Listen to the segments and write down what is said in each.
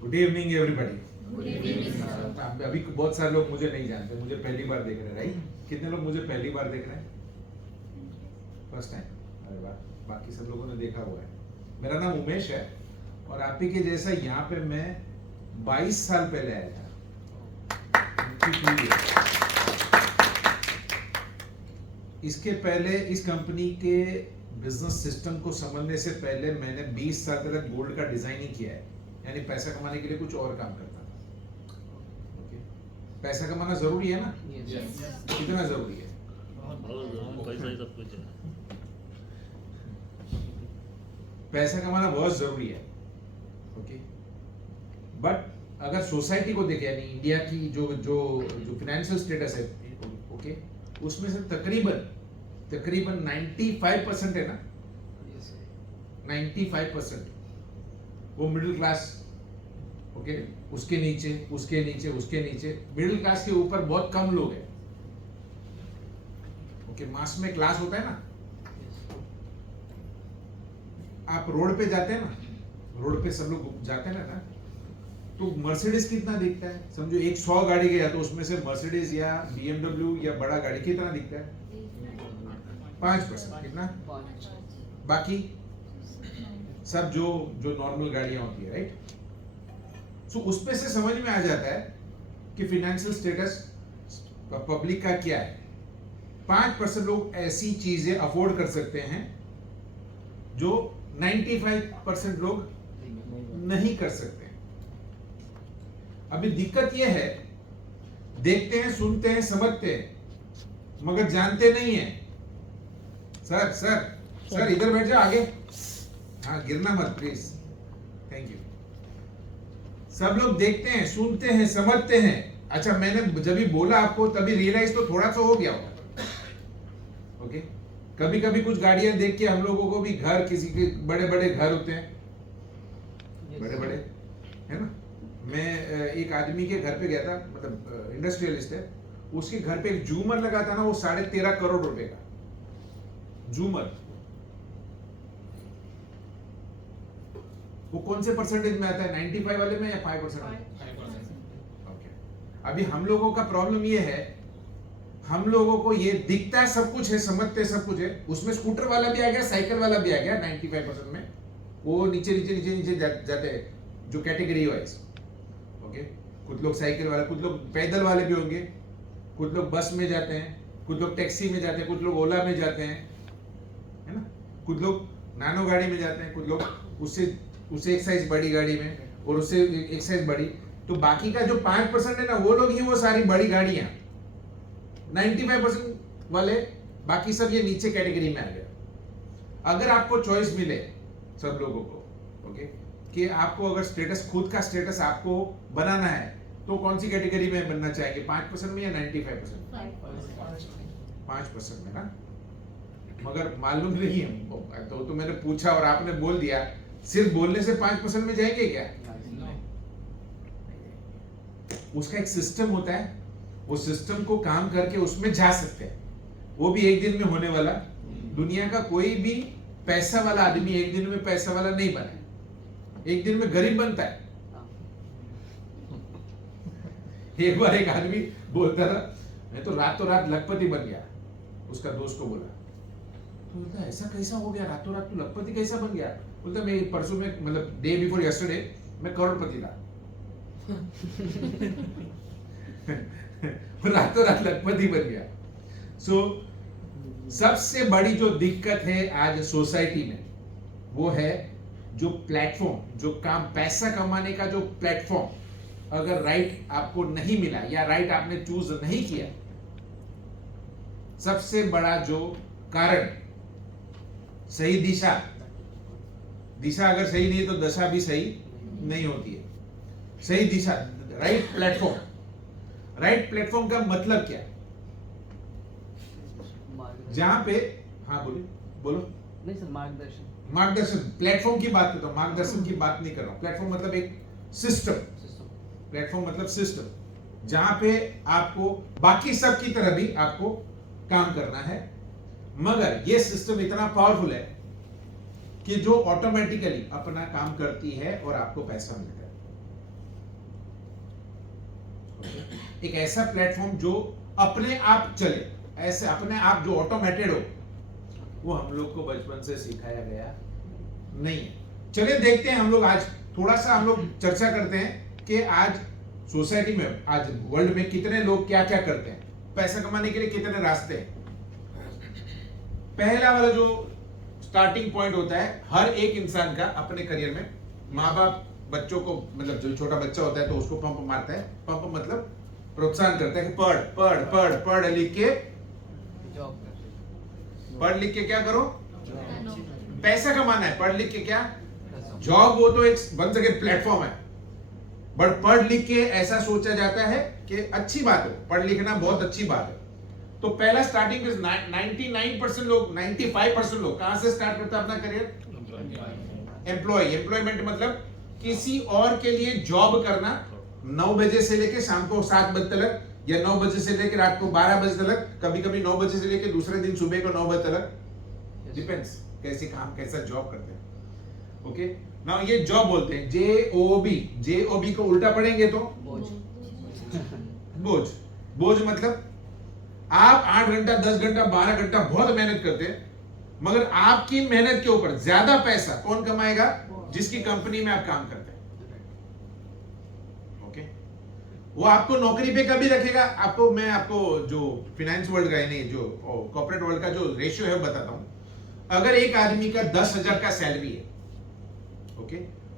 Good evening everybody. Good evening sir. अभी बहुत सारे लोग मुझे नहीं जानते, मुझे पहली बार देख रहे हैं, राइट? कितने लोग मुझे पहली बार देख रहे हैं? First time? अरे वाह, बाकी सब लोगों ने देखा हुआ है। मेरा नाम उमेश है और आप ही के जैसा यहाँ पे मैं 22 साल पहले आया था। इसके पहले इस कंपनी के बिजनेस सिस्टम को समझने से पहले मैंने 20 साल तक गोल्ड का डिजाइनिंग किया है, यानी पैसा कमाने के लिए कुछ और काम करता था। ओके, पैसा कमाना जरूरी है ना? Yes. कितना जरूरी है? पैसा ही सब कुछ है। पैसा कमाना बहुत जरूरी है। ओके, बट अगर सोसाइटी को देखें, यानी इंडिया की जो जो जो फाइनेंशियल स्टेटस है, ओके, उसमें से तकरीबन 95% है ना, 95% वो मिडिल क्लास। ओके, उसके नीचे उसके नीचे उसके नीचे, मिडिल क्लास के ऊपर बहुत कम लोग हैं। ओके, मास में क्लास होता है ना। आप रोड पे जाते हैं ना, रोड पे सब लोग जाते हैं ना, तो मर्सिडीज कितना दिखता है? समझो एक 100 गाड़ी गया तो उसमें से मर्सिडीज या BMW या बड़ा गाड़ी कितना दिखता है? 5%। कितना? बाकी सब जो जो नॉर्मल गाड़ियां होती है, राइट? सो उसमें से समझ में आ जाता है कि फाइनेंशियल स्टेटस पब्लिक का क्या है। 5% लोग ऐसी चीजें अफोर्ड कर सकते हैं जो 95% लोग नहीं कर सकते। अभी दिक्कत यह है, देखते हैं, सुनते हैं, समझते हैं, मगर जानते नहीं है। सर सर सर इधर बैठ जाओ, आगे। हाँ, गिरना मत प्लीज, थैंक यू। सब लोग देखते हैं, सुनते हैं, समझते हैं। अच्छा, मैंने जब भी बोला आपको तभी रियलाइज तो थोड़ा सा हो गया होगा। ओके, कभी कभी कुछ गाड़ियां देख के हम लोगों को भी, घर किसी के बड़े बड़े घर होते हैं, बड़े बड़े, है ना। मैं एक आदमी के घर पे गया था, मतलब इंडस्ट्रियलिस्ट है, उसके घर पे एक झूमर लगा था ना, वो 13.5 करोड़ रुपए का झूमर। वो कौन से परसेंटेज में आता है? 95 वाले में या 5%? ओके, अभी हम लोगों का प्रॉब्लम ये है, हम लोगों को ये दिखता है सब कुछ है, समझते सब कुछ है, उसमें स्कूटर वाला भी आ गया, साइकिल वाला भी आ गया 95% में। वो नीचे नीचे नीचे नीचे जाते हैं जो कैटेगरी वाइज। ओके, कुछ लोग साइकिल वाले, कुछ लोग पैदल वाले भी होंगे, कुछ लोग बस में जाते हैं, कुछ लोग टैक्सी में जाते हैं, कुछ लोग ओला में जाते हैं, है ना, कुछ लोग नानो गाड़ी में जाते हैं, कुछ लोग उससे एक साइज बड़ी गाड़ी में, और उससे एक साइज बड़ी। तो बाकी का जो 5% है ना, वो लोग ही वो सारी बड़ी गाड़ियां। 95% वाले, बाकी सब ये नीचे कैटेगरी में आ गया। अगर आपको चॉइस मिले सब लोगों को, ओके, कि आपको अगर स्टेटस, खुद का स्टेटस आपको बनाना है, तो कौन सी कैटेगरी में बनना चाहेंगे? 5% में या 95%? 5% में ना। मगर मालूम नहीं है, तो मैंने पूछा और आपने बोल दिया, सिर्फ बोलने से 5% में जाएंगे क्या? उसका एक सिस्टम होता है, वो सिस्टम को काम करके उसमें जा सकते हैं। वो भी एक दिन में होने वाला। दुनिया का कोई भी पैसा वाला आदमी एक दिन में पैसा वाला नहीं बना है, एक दिन में गरीब बनता है। एक बार एक आदमी बोलता था, मैं तो रातों रात लखपति बन गया। उसका दोस्त को बोला, तो बोलता ऐसा कैसा हो गया, रातों रात तू लखपति कैसा बन गया? बोलता मैं परसों में, मतलब डे बिफोर यस्टरडे, मैं करोड़पति था। रातों रात लखपति बन गया। सो सबसे बड़ी जो दिक्कत है आज सोसाइटी में, वो है जो प्लेटफॉर्म, जो काम, पैसा कमाने का जो प्लेटफॉर्म अगर राइट आपको नहीं मिला या राइट आपने चूज नहीं किया, सबसे बड़ा जो कारण, सही दिशा अगर सही नहीं है तो दशा भी सही नहीं होती है। सही दिशा, राइट प्लेटफॉर्म। राइट प्लेटफॉर्म का मतलब क्या? जहां पे, हाँ बोलो। नहीं सर, मार्गदर्शन, प्लेटफॉर्म की बात करता हूं, मार्गदर्शन की बात नहीं कर रहा हूं। प्लेटफॉर्म मतलब एक सिस्टम। प्लेटफॉर्म मतलब सिस्टम, जहां पे आपको बाकी सब की तरह भी आपको काम करना है, मगर ये सिस्टम इतना पावरफुल है कि जो ऑटोमेटिकली अपना काम करती है और आपको पैसा मिलता है। एक ऐसा प्लेटफॉर्म जो अपने आप चले, ऐसे अपने आप जो ऑटोमेटेड हो, वो हम लोग को बचपन से सिखाया गया नहीं है। चलिए देखते हैं हम लोग आज थोड़ा सा हम लोग चर्चा करते हैं कि आज सोसाइटी में, आज वर्ल्ड में कितने लोग क्या क्या करते हैं, पैसा कमाने के लिए कितने रास्ते हैं। पहला वाला जो स्टार्टिंग पॉइंट होता है हर एक इंसान का अपने करियर में, माँ बाप बच्चों को, मतलब जो छोटा बच्चा होता है तो उसको पंप मारता है, पंप मतलब प्रोत्साहन करता है कि पढ़ पढ़ पढ़ पढ़ लिख के, पढ़ लिख के क्या करो, पैसा कमाना है, पढ़ लिख के क्या जॉब, वो तो एक बन सके प्लेटफॉर्म है, बट पढ़ लिख के ऐसा सोचा जाता है कि अच्छी बात है, पढ़ लिखना बहुत अच्छी बात है। तो पहला स्टार्टिंग में 99% लोग, 95% लोग कहां से स्टार्ट करता है अपना करियर, एम्प्लॉयमेंट मतलब किसी और के लिए जॉब करना, 9 बजे से लेके शाम को 7 बजे तक, या 9 बजे से लेके रात को 12 बजे तक, कभी कभी 9 बजे से लेके दूसरे दिन सुबह को 9 बजे तक, डिपेंड्स कैसे काम, कैसा जॉब करते हैं। ओके, नाउ ये जॉब बोलते हैं, जेओबी को उल्टा पढ़ेंगे तो बोझ। बोझ मतलब आप 8 घंटा 10 घंटा 12 घंटा बहुत मेहनत करते हैं, मगर आपकी मेहनत के ऊपर ज्यादा पैसा कौन कमाएगा, जिसकी कंपनी में आप काम करते हैं। ओके, वो आपको नौकरी पे कभी रखेगा, आपको मैं आपको जो फाइनेंस वर्ल्ड का, नहीं जो कॉर्पोरेट वर्ल्ड का जो रेशियो है बताता हूं। अगर एक आदमी का 10,000 का सैलरी है, ओके,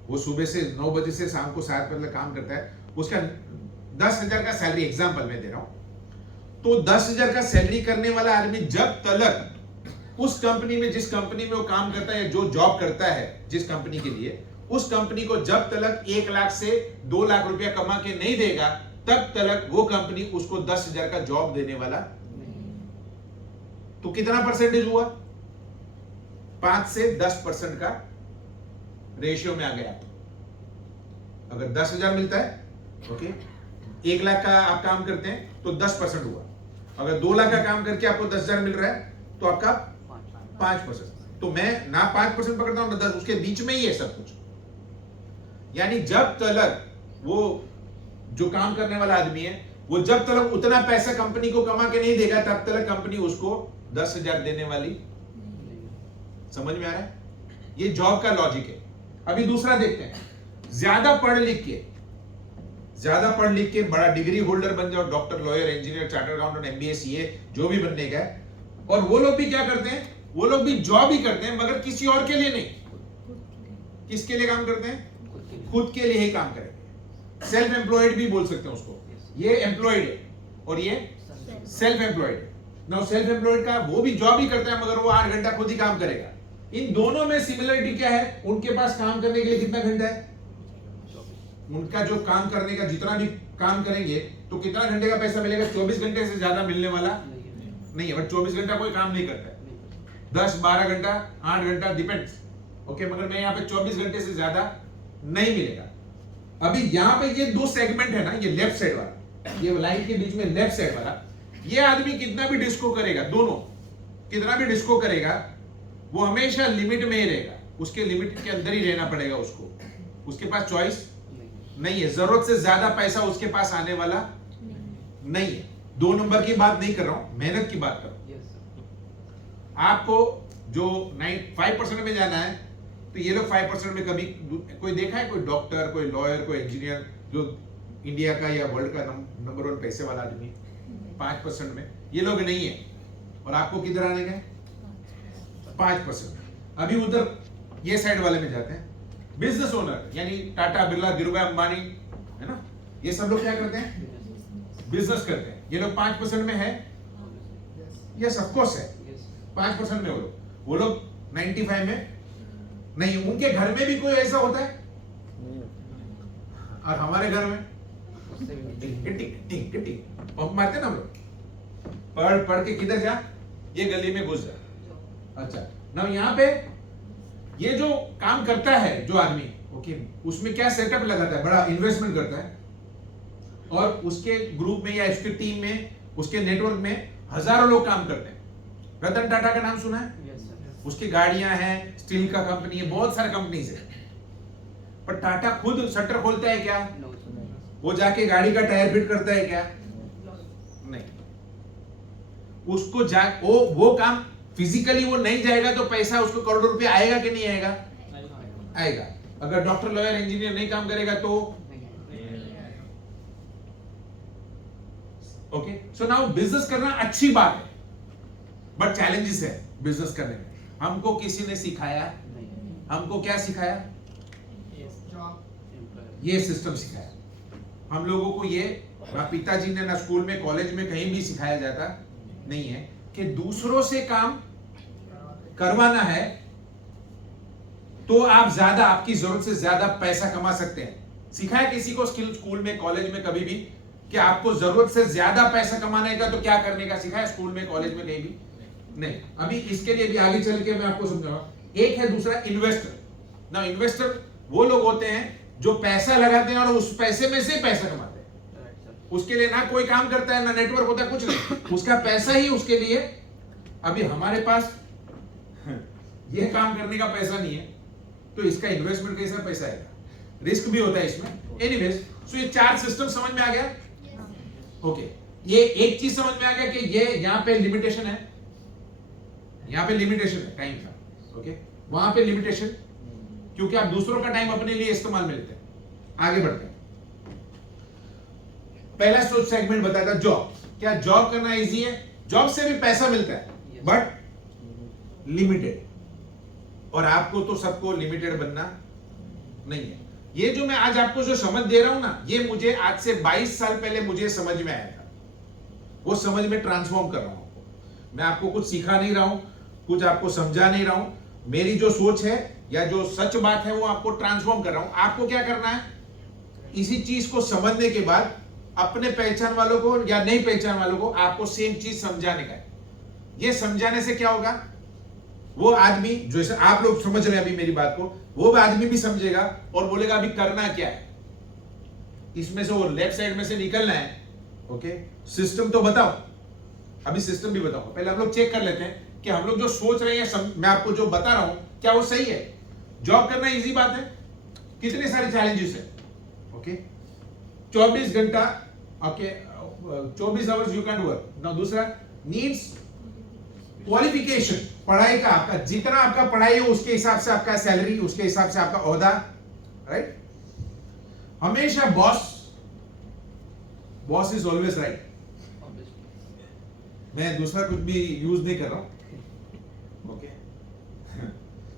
वो सुबह से 9 बजे से शाम को 7 बजे तक काम करता है, उसका 10,000 का सैलरी एग्जांपल में दे रहा हूं, तो 10,000 का सैलरी करने वाला आदमी जब तक उस कंपनी में, जिस कंपनी में वो काम करता है, जो जॉब करता है जिस कंपनी के लिए, उस कंपनी को जब तक 1 लाख से 2 लाख रुपया कमा के नहीं देगा, तब तक वो कंपनी उसको 10,000 का जॉब देने वाला। तो कितना परसेंटेज हुआ, 5 से 10% का रेशियो में आ गया। अगर 10,000 मिलता है, ओके, 1 लाख का आप काम करते हैं तो 10% हुआ। अगर 2 लाख का काम करके आपको 10,000 मिल रहा है तो आपका 5%। तो मैं ना 5% पकड़ता हूं ना 10, उसके बीच में ही है सब कुछ। यानी जब तक वो जो काम करने वाला आदमी है, वो जब तक उतना पैसा कंपनी को कमा के नहीं देगा, तब तक कंपनी उसको 10,000 देने वाली। समझ में आ रहा है, ये जॉब का लॉजिक है। अभी दूसरा देखते हैं, ज्यादा पढ़ लिख के बड़ा डिग्री होल्डर बन जाओ, doctor, lawyer, engineer, chartered accountant, MBA, CA, जो भी बनने का है। और वो लोग भी क्या करते हैं, वो लोग भी जॉब ही करते हैं, मगर किसी और के लिए नहीं। किसके लिए काम करते हैं, खुद के लिए ही काम करेंगे। सेल्फ एम्प्लॉयड भी बोल सकते हैं उसको। ये एम्प्लॉयड है और ये self employed. Now self employed का वो भी जॉब ही करता है, मगर वो 8 घंटा खुद ही काम करेगा। इन दोनों में सिमिलरिटी क्या है, उनके पास काम करने के लिए कितना घंटा है, उनका जो काम करने का, जितना भी काम करेंगे तो कितना घंटे का पैसा मिलेगा, 24 घंटे से ज्यादा मिलने वाला नहीं है। बट 24 घंटा कोई काम नहीं करता है, 10 12 घंटा 8 घंटा डिपेंड्स। ओके, मगर मैं यहाँ पे 24 घंटे से ज्यादा नहीं मिलेगा। अभी यहाँ पे ये 2 सेगमेंट है ना, ये लेफ्ट साइड वाला, ये लाइन के बीच में लेफ्ट साइड वाला, ये आदमी कितना भी डिस्को करेगा, दोनों कितना भी डिस्को करेगा, वो हमेशा लिमिट में ही रहेगा, उसके लिमिट के अंदर ही रहना पड़ेगा उसको। उसके पास चॉइस नहीं है, जरूरत से ज्यादा पैसा उसके पास आने वाला नहीं है। 2 नंबर की बात नहीं कर रहा हूं, मेहनत की बात कर रहा हूं। आपको जो 5% में जाना है, तो ये लोग 5% में कभी कोई देखा है, कोई डॉक्टर, कोई लॉयर, कोई इंजीनियर जो इंडिया का या वर्ल्ड का नंबर 1 पैसे वाला आदमी 5% में, ये लोग नहीं है। और आपको किधर आने का 5%। अभी उधर ये साइड वाले में जाते हैं, बिजनेस ओनर, यानी टाटा, बिरला, धीरूभाई अंबानी, है ना, ये सब लोग क्या करते हैं, बिजनेस करते हैं। ये लोग 5% में है, यस ऑफ कोर्स है, 5% में वो लोग 95 में नहीं। उनके घर में भी कोई ऐसा होता है, और हमारे घर में पंप मारते हैं ना हम लोग, पढ़ के किधर जा, ये गली में घुस जा। अच्छा, ना यहाँ पे ये जो काम करता है जो आदमी, ओके, उसमें क्या सेटअप लगाता है, बड़ा इन्वेस्टमेंट करता है, और उसके ग्रुप में या उसके टीम में, उसके नेटवर्क में हजारों लोग काम करते हैं। रतन टाटा का नाम सुना है? उसकी गाड़ियां हैं, स्टील का कंपनी है, बहुत सारे कंपनीज है। पर टाटा खुद शटर खोलता है क्या? वो जाके गाड़ी का टायर फिट करता है क्या? नहीं। उसको वो काम फिजिकली वो नहीं जाएगा तो पैसा उसको करोड़ों रुपए आएगा कि नहीं आएगा? आएगा। अगर डॉक्टर, लॉयर, इंजीनियर नहीं काम करेगा तो ओके। सो नाउ बिजनेस करना अच्छी बात है, बट चैलेंजेस है बिजनेस करने में। हमको किसी ने सिखाया, हमको क्या सिखाया? ये सिस्टम सिखाया हम लोगों को। ये ना पिताजी ने, ना स्कूल में, कॉलेज में, कहीं भी सिखाया जाता नहीं है कि दूसरों से काम करवाना है तो आप ज्यादा, आपकी जरूरत से ज्यादा पैसा कमा सकते हैं। सिखाया किसी को स्कूल में, कॉलेज में कभी भी कि आपको जरूरत से ज्यादा पैसा कमाने का तो क्या करने का सिखाया? स्कूल में, कॉलेज में कहीं भी नहीं। अभी इसके लिए भी आगे चल के मैं आपको समझाऊंगा। एक है दूसरा इन्वेस्टर। ना इन्वेस्टर वो लोग होते हैं जो पैसा लगाते हैं और उस पैसे में से पैसा कमाते हैं। उसके लिए ना कोई काम करता है, ना नेटवर्क होता है, कुछ नहीं, उसका पैसा ही उसके लिए। अभी हमारे पास ये काम करने का पैसा नहीं है तो इसका इन्वेस्टमेंट कैसा पैसा आएगा? रिस्क भी होता है इसमें। एनीवेज, सो ये 4 सिस्टम समझ में आ गया? ओके। ये एक चीज समझ में आ गया कि ये यहां पे लिमिटेशन है, यहां पे लिमिटेशन है टाइम का। ओके, वहां पे लिमिटेशन, क्योंकि आप दूसरों का टाइम अपने लिए इस्तेमाल में लेते हैं। आगे बढ़ते हैं। पहला सेगमेंट बताया था जॉब। क्या जॉब करना इजी है? जॉब से भी पैसा मिलता है बट लिमिटेड, और आपको तो सबको लिमिटेड बनना नहीं है। ये जो मैं आज आपको जो समझ दे रहा हूं ना, ये मुझे आज से 22 साल पहले मुझे समझ में आया था। वो समझ में ट्रांसफॉर्म कर रहा हूं। मैं आपको कुछ सिखा नहीं रहा हूं, कुछ आपको समझा नहीं रहा हूं। मेरी जो सोच है या जो सच बात है वो आपको ट्रांसफॉर्म कर रहा हूं। आपको क्या करना है? इसी चीज को समझने के बाद अपने पहचान वालों को या नहीं पहचान वालों को आपको सेम चीज समझाने का है। ये समझाने से क्या होगा? वो आदमी, जैसे आप लोग समझ रहे हैं अभी मेरी बात को, वो आदमी भी समझेगा और बोलेगा अभी करना क्या है। इसमें से वो लेफ्ट साइड में से निकलना है। ओके, सिस्टम तो बताओ, अभी सिस्टम भी बताओ। पहले हम लोग चेक कर लेते हैं कि हम लोग जो सोच रहे हैं, मैं आपको जो बता रहा हूं क्या वो सही है। जॉब करना इजी बात है, कितने सारे चैलेंजेस है। ओके, 24 घंटा, okay, 24 hours you can work. Now दूसरा नीड्स क्वालिफिकेशन, पढ़ाई का, आपका जितना आपका पढ़ाई हो उसके हिसाब से आपका सैलरी, उसके हिसाब से आपका ओहदा, राइट। हमेशा बॉस इज ऑलवेज राइट। मैं दूसरा कुछ भी यूज नहीं कर रहा हूं। Okay,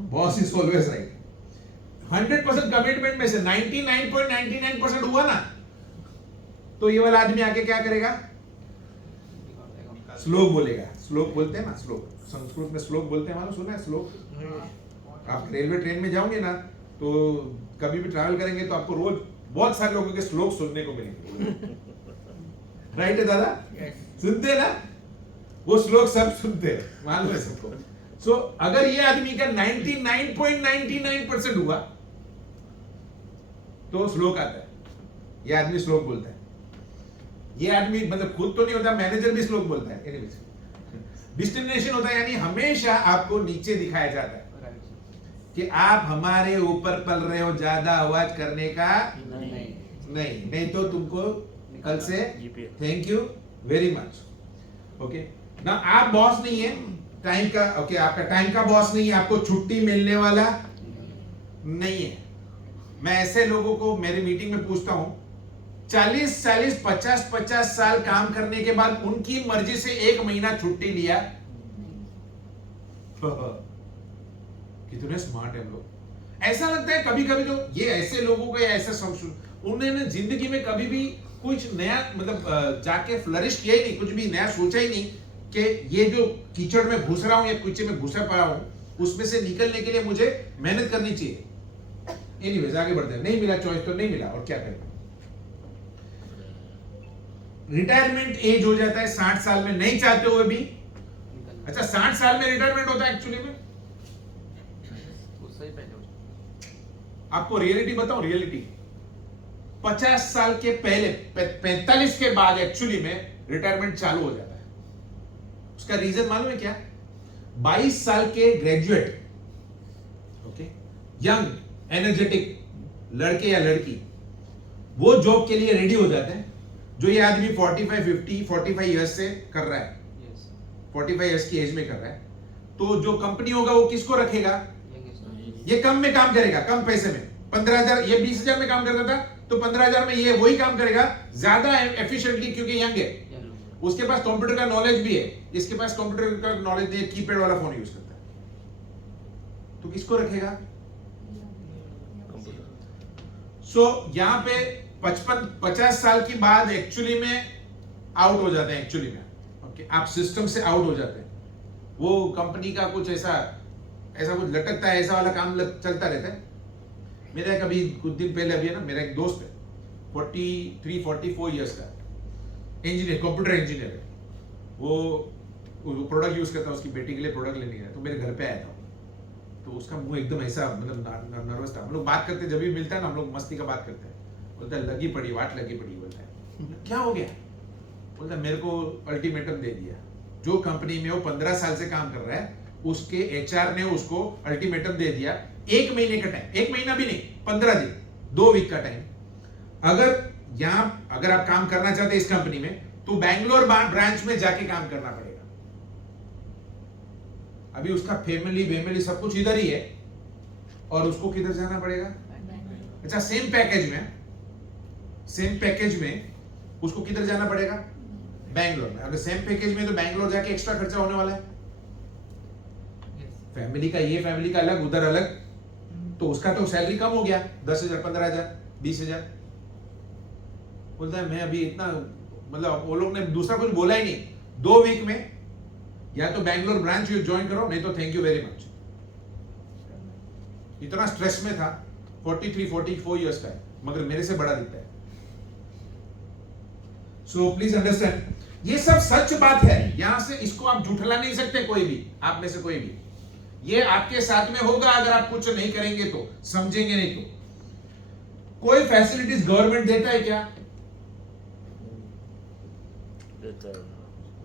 boss is always right. 100% commitment में से 99.99% हुआ ना, तो ये वाला आदमी आके क्या करेगा? श्लोक बोलेगा। श्लोक बोलते हैं ना, श्लोक संस्कृत में श्लोक बोलते हैं, मालूम, सुना है श्लोक? आप रेलवे ट्रेन में जाओगे ना तो कभी भी ट्रैवल करेंगे तो आपको रोज बहुत सारे लोगों के श्लोक सुनने को मिलेंगे। राइट है दादा? सुनते हैं ना? वो श्लोक सब सुनते हैं, मालूम है सबको। सो अगर ये आदमी का 99.99% हुआ तो श्लोक आता है, ये आदमी श्लोक बोलता है। ये आदमी मतलब खुद तो नहीं होता, मैनेजर भी श्लोक बोलता है। एनीवेज, डिस्टिनेशन होता है, यानी हमेशा आपको नीचे दिखाया जाता है कि आप हमारे ऊपर पल रहे हो, ज्यादा आवाज करने का नहीं तो तुमको कल से thank you very much. Okay ना, आप बॉस नहीं है टाइम का। ओके, आपका टाइम का बॉस नहीं है, आपको छुट्टी मिलने वाला नहीं है। मैं ऐसे लोगों को मेरी मीटिंग में पूछता हूं, 40, 50 साल काम करने के बाद उनकी मर्जी से 1 महीना छुट्टी लिया। कितने स्मार्ट है हम लोग। ऐसा लगता है कभी कभी तो ये ऐसे लोगों का ऐसा उन्होंने जिंदगी में कभी भी कुछ नया मतलब जाके फ्लरिश किया ही नहीं, कुछ भी नया सोचा ही नहीं कि ये जो कीचड़ में घुस रहा हूं या कीचड़ में घुसा पड़ा हूं उसमें से निकलने के लिए मुझे मेहनत करनी चाहिए। एनीवेज, आगे बढ़ते हैं। नहीं मिला चॉइस तो नहीं मिला, और क्या करें। रिटायरमेंट एज हो जाता है 60 साल में, नहीं चाहते हुए भी। अच्छा, 60 साल में रिटायरमेंट होता है एक्चुअली में? आपको रियलिटी बताऊं, रियलिटी 50 साल के पहले, 45 के बाद एक्चुअली में रिटायरमेंट चालू हो जाता है। उसका रीजन मालूम है क्या? 22 साल के ग्रेजुएट, ओके, यंग एनर्जेटिक लड़के या लड़की, वो जॉब के लिए रेडी हो जाते हैं जो ये आदमी 45 इयर्स से कर रहा है, 45 इयर्स की एज में कर रहा है। तो जो कंपनी होगा वो किसको रखेगा? ये कम में काम करेगा, कम पैसे में। 15,000, ये 20,000 में काम करता था तो 15,000 में ये वही काम करेगा ज्यादा एफिशिएंटली, क्योंकि यंग है, उसके पास कंप्यूटर का नॉलेज भी है। इसके पास कंप्यूटर का नॉलेज नहीं है, कीपैड वाला फोन यूज करता है। तो किसको रखेगा? सो यहाँ पे 50 साल की बाद एक्चुअली में आउट हो जाते हैं, एक्चुअली में ओके, आप सिस्टम से आउट हो जाते हैं। वो कंपनी का कुछ ऐसा कुछ लटकता है, ऐसा वाला काम चलता रहता है। मेरा एक अभी कुछ दिन पहले अभी है ना, मेरा एक दोस्त है 43-44 इयर्स का इंजीनियर, कंप्यूटर इंजीनियर है। वो प्रोडक्ट यूज करता है, उसकी बेटी के लिए प्रोडक्ट लेने गया तो मेरे घर पे आया था। तो उसका मुंह एकदम ऐसा, मतलब नर्वस था। हम लोग बात करते, जब भी मिलता है ना हम लोग मस्ती का बात करते हैं। बोलता है लगी पड़ी, वाट लगी पड़ी। बोलता है क्या हो गया? बोलता है मेरे को अल्टीमेटम दे दिया। जो कंपनी में वो 15 साल से काम कर रहा है उसके एचआर ने उसको अल्टीमेटम दे दिया, 1 महीने का टाइम, 1 महीना भी नहीं, 15 दिन, 2 वीक का टाइम। अगर आप काम करना चाहते हैं इस कंपनी में तो बैंगलोर ब्रांच में जाके काम करना पड़ेगा। अभी उसका फैमिली सब कुछ इधर ही है और उसको किधर जाना पड़ेगा? अच्छा, सेम पैकेज में उसको किधर जाना पड़ेगा? बैंगलोर में। अगर सेम पैकेज में तो बैंगलोर जाके एक्स्ट्रा खर्चा होने वाला है। फैमिली का ये, फैमिली का अलग, उधर अलग, तो उसका तो सैलरी कम हो गया, 10,000, 15,000, 20,000। बोलता है मैं अभी इतना, मतलब वो लोग ने दूसरा कुछ बोला ही नहीं। 2 वीक में या तो बैंगलोर ब्रांच ज्वाइन करो, नहीं तो थैंक यू वेरी मच। इतना स्ट्रेस में था, 43-44 इयर्स का है, मगर मेरे से बड़ा दिखता है। सो प्लीज अंडरस्टैंड, ये सब सच बात है। यहां से इसको आप झूठला नहीं सकते, कोई भी, आप में से कोई भी। ये आपके साथ में होगा अगर आप कुछ नहीं करेंगे तो, समझेंगे नहीं तो। कोई फैसिलिटीज गवर्नमेंट देता है क्या? देता है।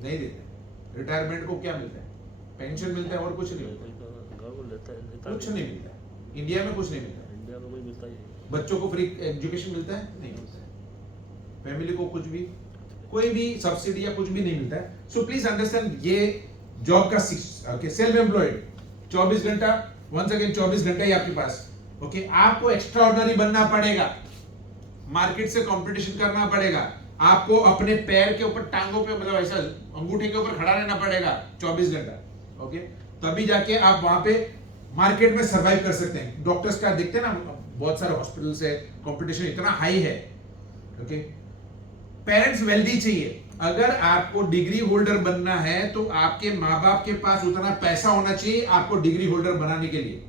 नहीं देता है। रिटायरमेंट को क्या मिलता है? पेंशन मिलता है और कुछ नहीं मिलता है। गवर्नमेंट लेता है, कुछ नहीं मिलता है। इंडिया में कुछ नहीं मिलता है। इंडिया में कोई मिलता ही नहीं। बच्चों को फ्री एजुकेशन मिलता है? नहीं मिलता है। फैमिली को कुछ भी, कोई भी सब्सिडी या कुछ भी नहीं मिलता है। सो प्लीज अंडरस्टैंड, ये जॉब का सेल्फ एम्प्लॉयड 24 घंटा, वंस अगेन 24 घंटा ही आपके पास। ओके, आपको एक्स्ट्रा ऑर्डिनरी बनना पड़ेगा, मार्केट से कंपटीशन करना पड़ेगा, आपको अपने पैर के ऊपर, टांगों पे, मतलब ऐसा अंगूठे के ऊपर खड़ा रहना पड़ेगा 24 घंटा। ओके, तभी जाके आप वहां पे मार्केट में सरवाइव कर सकते हैं। डॉक्टर्स का देखते हैं ना, बहुत सारे हॉस्पिटल से कंपटीशन इतना हाई है। ओके, पेरेंट्स वेल्दी चाहिए। अगर आपको डिग्री होल्डर बनना है तो आपके माँ बाप के पास उतना पैसा होना चाहिए आपको डिग्री होल्डर बनाने के लिए।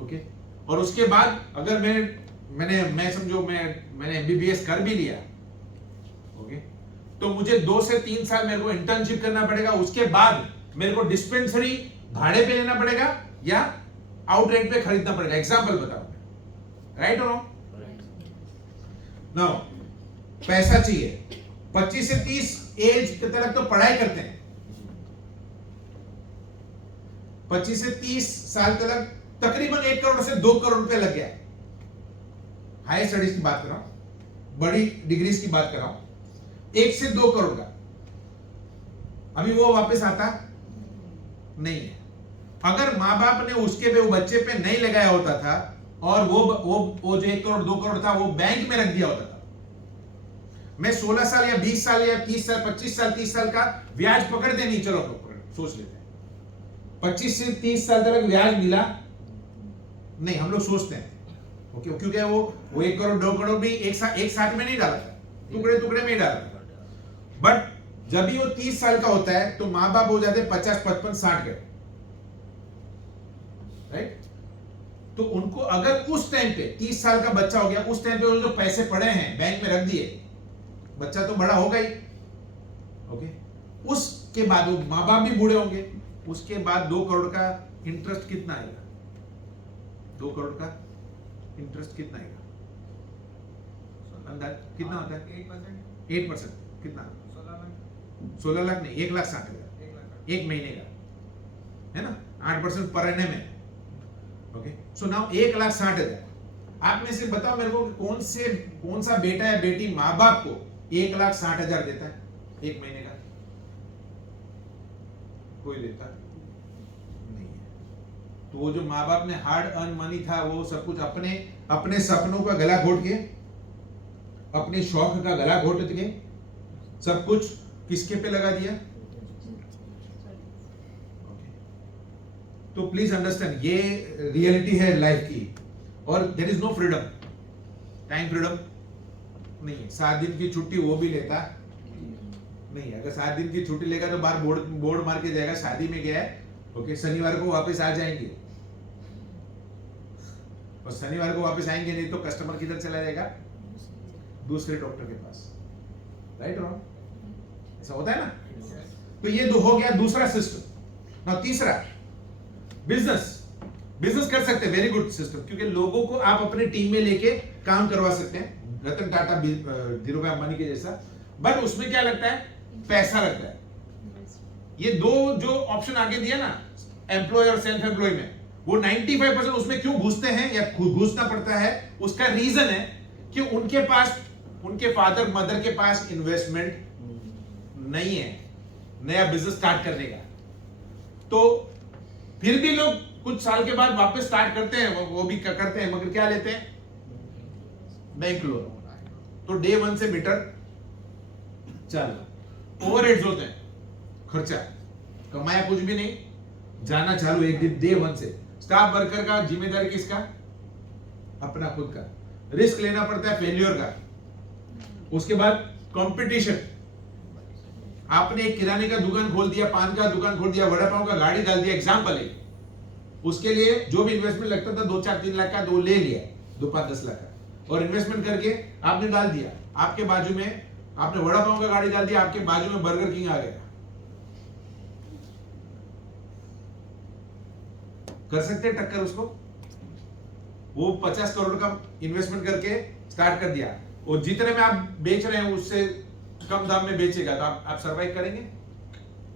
ओके, और उसके बाद अगर मैं समझो मैंने एमबीबीएस कर भी लिया, ओके, तो मुझे 2 से 3 साल मेरे को इंटर्नशिप करना पड़ेगा। उसके बाद मेरे को डिस्पेंसरी भाड़े पे लेना पड़ेगा या आउट रेंट पे खरीदना पड़ेगा। एग्जांपल बताओ, राइट और रॉन्ग? नाउ पैसा चाहिए। 25 से 30 एज के तक तो पढ़ाई करते हैं, 25 से 30 साल तक तकरीबन 1 करोड़ से 2 करोड़ रुपए लग गया। हाई स्टडीज की बात कर रहा हूं, बड़ी डिग्रीज की बात कर रहा हूं, 1 से 2 करोड़ का। अभी वो वापस आता नहीं है। अगर माँ बाप ने उसके पे, वो बच्चे पे नहीं लगाया होता था और वो जो 1 करोड़ 2 करोड़ था वो बैंक में रख दिया होता था, मैं 16 साल या 20 साल या 30 साल 25 साल 30 साल का ब्याज पकड़ते नहीं, चलो सोच लेते हैं 25 से 30 साल तक ब्याज मिला नहीं, हम लोग सोचते हैं। ओके, क्योंकि वो 1 करोड़ 2 करोड़ भी एक साथ में नहीं डाला था, टुकड़े टुकड़े में ही डाला था। बट जब भी वो 30 साल का होता है तो माँ बाप हो जाते हैं 50, 55, 60 के, राइट? तो उनको अगर उस टाइम पे 30 साल का बच्चा हो गया, उस टाइम पे वो जो पैसे पड़े हैं बैंक में रख दिए, बच्चा तो बड़ा होगा ही। ओके, उसके बाद वो माँ बाप भी बूढ़े होंगे, उसके बाद 2 करोड़ का इंटरेस्ट कितना आएगा? 2 करोड़ का इंटरेस्ट कितना आएगा? अंदाज कितना होता है? 8%। कितना? 16 लाख नहीं, 1,60,000 एक महीने का, है ना? 8% पर एनम है। ओके, सो नाउ 1,60,000 आप में से बताओ मेरे को कि कौन सा बेटा या बेटी माँ बाप को 1,60,000 देता है एक महीने का? कोई देता नहीं है। तो वो जो माँ बाप ने हार्ड अर्न मनी था वो सब कुछ अपने सपनों का गला घोट के, अपने शौक का गला घोट के सब कुछ किसके पे लगा दिया? तो प्लीज अंडरस्टैंड, ये रियलिटी है लाइफ की। और there is no freedom, time freedom नहीं है। 7 दिन की छुट्टी वो भी लेता नहीं है। अगर 7 दिन की छुट्टी लेगा तो बाहर बोर्ड मार के जाएगा, शादी में गया है, ओके, शनिवार को वापस आ जाएंगे, और शनिवार को वापस आएंगे नहीं तो कस्टमर किधर चला जाएगा? दूसरे डॉक्टर के पास। Right wrong? ऐसा होता है ना? तो ये हो गया दूसरा सिस्टम। ना तीसरा, बिजनेस कर सकते हैं, वेरी गुड सिस्टम, क्योंकि लोगों को आप अपने टीम में लेके काम करवा सकते हैं, रतन टाटा, धीरूभाई अंबानी के जैसा। बट उसमें क्या लगता है? पैसा लगता है। ये दो जो ऑप्शन आगे दिया ना, एम्प्लॉय और सेल्फ एम्प्लॉय में, वो 95% उसमें क्यों घुसते हैं या घुसना पड़ता है? उसका रीजन है कि उनके पास, उनके फादर मदर के पास इन्वेस्टमेंट नहीं है नया बिजनेस स्टार्ट करने का। तो फिर भी लोग कुछ साल के बाद वापस स्टार्ट करते हैं, वो भी करते हैं, मगर क्या लेते हैं? Bank loan. तो डे 1 से मीटर चालू, ओवरहेड्स होते हैं, खर्चा, कमाया कुछ भी नहीं, जाना चालू एक दिन डे 1 से। स्टाफ वर्कर का जिम्मेदारी किसका? अपना खुद का। रिस्क लेना पड़ता है फेल्योर का। उसके बाद कंपटीशन। आपने एक किराने का दुकान खोल दिया, पान का दुकान खोल दिया, वड़ा पाव का गाड़ी डाल दिया, एग्जाम्पल है। उसके लिए जो भी इन्वेस्टमेंट लगता था 2, 4, 3 लाख का, 2 ले लिया, 2, 5, 10 लाख का, और इन्वेस्टमेंट करके आपने डाल दिया। आपके बाजू में आपने वड़ा पाव का गाड़ी डाल दिया, आपके बाजू में बर्गर किंग आ गया। कर सकते हैं टक्कर उसको? वो 50 करोड़ का इन्वेस्टमेंट करके स्टार्ट कर दिया, और जितने में आप बेच रहे हैं उससे कम दाम में बेचेगा, तो आप सरवाइव करेंगे?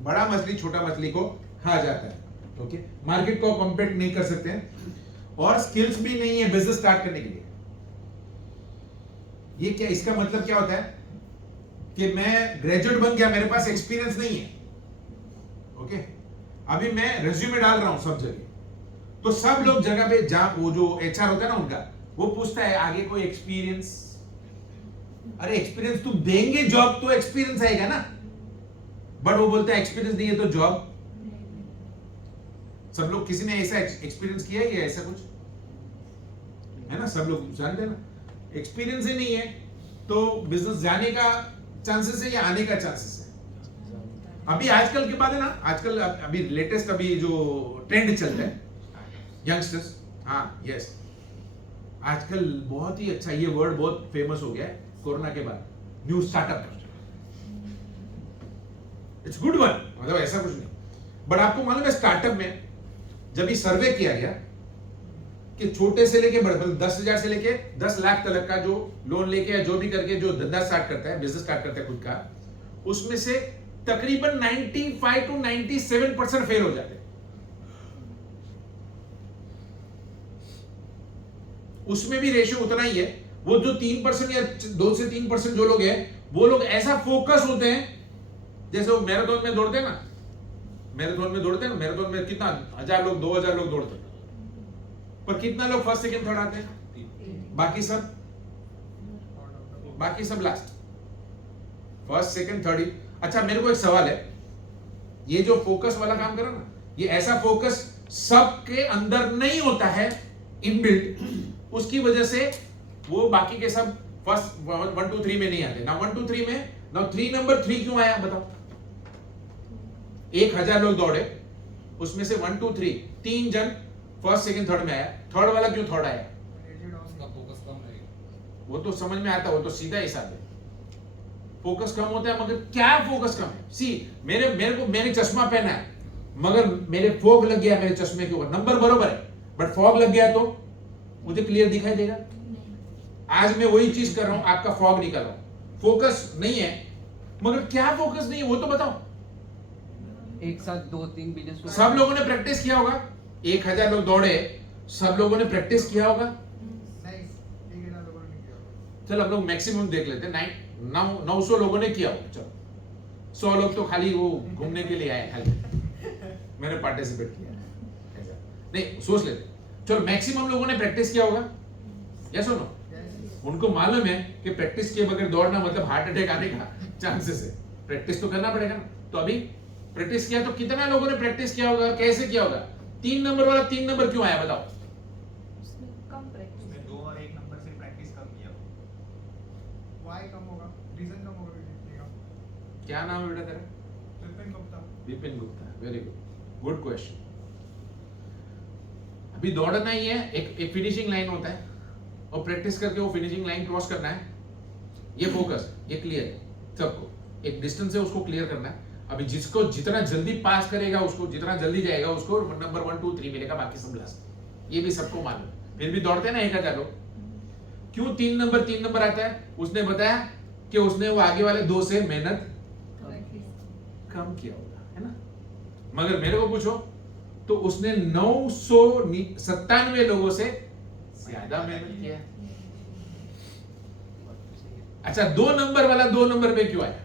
बड़ा मछली छोटा मछली को खा जाता है। ओके, मार्केट को कॉम्पीट नहीं कर सकते हैं, और स्किल्स भी नहीं है बिजनेस स्टार्ट करने के लिए। ये क्या, इसका मतलब क्या होता है कि मैं ग्रेजुएट बन गया, मेरे पास एक्सपीरियंस नहीं है। ओके, अभी मैं रेज्यूमे डाल रहा हूं सब जगह, तो सब लोग जगह पे जहां वो जो एचआर होता है ना उनका, वो पूछता है आगे कोई एक्सपीरियंस? अरे एक्सपीरियंस तुम देंगे जॉब तो एक्सपीरियंस आएगा ना, बट वो बोलता है एक्सपीरियंस नहीं है तो जॉब। सब लोग, किसी ने ऐसा एक्सपीरियंस किया है या ऐसा कुछ है ना? सब लोग जानते हैं ना, एक्सपीरियंस ही नहीं है तो बिजनेस जाने का चांसेस है या आने का चांसेस है? अभी आजकल के बाद है ना, आजकल अभी लेटेस्ट अभी जो ट्रेंड चलता है यंगस्टर्स, हाँ यस, आजकल बहुत ही अच्छा, ये वर्ड बहुत फेमस हो गया है कोरोना के बाद, new startup. It's good one, मतलब ऐसा कुछ नहीं, बट आपको मालूम है स्टार्टअप में जब ये सर्वे किया गया कि छोटे से लेके बड़े, 10,000 से लेके 10 लाख तक का जो लोन लेके या जो भी करके जो धंधा स्टार्ट करता है, बिजनेस स्टार्ट करता है खुद का, उसमें से तकरीबन 95 to 97% फेल हो जाते हैं। उसमें भी रेशियो उतना ही है। वो जो 3% या 2 से 3% जो लोग हैं, वो लोग ऐसा फोकस होते हैं, जैसे वो मैराथन में दौड़ते हैं ना, मैराथन में कितना 1000 लोग 2000 लोग दौड़ते हैं, पर कितना लोग फर्स्ट सेकंड थर्ड आते हैं? बाकी सब लास्ट, फर्स्ट सेकंड थर्ड ही। अच्छा, मेरे को एक सवाल है, ये जो फोकस वाला काम करो ना, ये ऐसा फोकस सबके अंदर नहीं होता है इनबिल्ट, उसकी वजह से वो बाकी के सब फर्स्ट 1 2 3 में नहीं आते ना। 1 2 3 में ना, 3 नंबर 3 क्यों आया बताओ? 1000 लोग दौड़े, उसमें से 1 2 3 3 जन फर्स्ट सेकंड थर्ड में आया, थर्ड वाला क्यों थर्ड आया? वो तो समझ में आता, वो तो सीधा हिसाब है, फोकस कम होता है। मगर क्या फोकस कम है? सी, मैंने चश्मा पहना है, मगर मेरे फॉग लग गया मेरे चश्मे के ऊपर, नंबर बरोबर है, बट फॉग लग गया तो मुझे क्लियर दिखाई देगा? आज मैं वही चीज कर रहा हूं, आपका फॉग निकल रहा हूं, फोकस नहीं है। मगर क्या फोकस नहीं है वो तो बताओ। एक साथ 2-3 बिजनेस को सब लोगों ने प्रैक्टिस किया होगा, 1000 लोग दौड़े, सब लोगों ने प्रैक्टिस किया होगा, चलो हम लोग मैक्सिमम देख लेते हैं। 900 लोगों ने किया होगा, चलो 100 लोग तो खाली वो घूमने के लिए आए, खाली मैंने पार्टिसिपेट किया ऐसा नहीं, सोच लेते। चलो मैक्सिमम लोगों ने प्रैक्टिस किया होगा, यस और नो? उनको मालूम है कि प्रैक्टिस किए बगैर दौड़ना मतलब हार्ट अटैक आने का चांसेस है, प्रैक्टिस तो करना पड़ेगा ना। तो अभी प्रैक्टिस किया, तो कितना लोगों ने प्रैक्टिस किया होगा, कैसे किया होगा? 3 नंबर वाला 3 नंबर क्यों आया बताओ? उसने 2 और 1 नंबर से प्रैक्टिस कम किया। वाई कम होगा, रीजन कम होगा विपिन का। क्या नाम है बेटा तेरा? Vipin Gupta. Vipin Gupta, very good, good question. अभी दौड़ना ही है, एक फिनिशिंग लाइन होता है और प्रैक्टिस करके वो फिनिशिंग लाइन क्रॉस करना है, ये फोकस, ये क्लियर है सबको। एक डिस्टेंस है उसको क्लियर करना है। अभी जिसको जितना जल्दी पास करेगा, उसको जितना जल्दी जाएगा, उसको नंबर 1 2 3 मिलेगा, बाकी सब लास्ट। ये भी सबको मालूम है, फिर भी दौड़ते हैं ना 1000 लोग। क्यों 3 नंबर आता है? उसने बताया कि उसने वो आगे वाले 2 से मेहनत कम किया होगा, है ना। मगर मेरे को पूछो तो उसने 997 लोगों से ज्यादा मेहनत किया। अच्छा 2 नंबर वाला 2 नंबर पे क्यों आया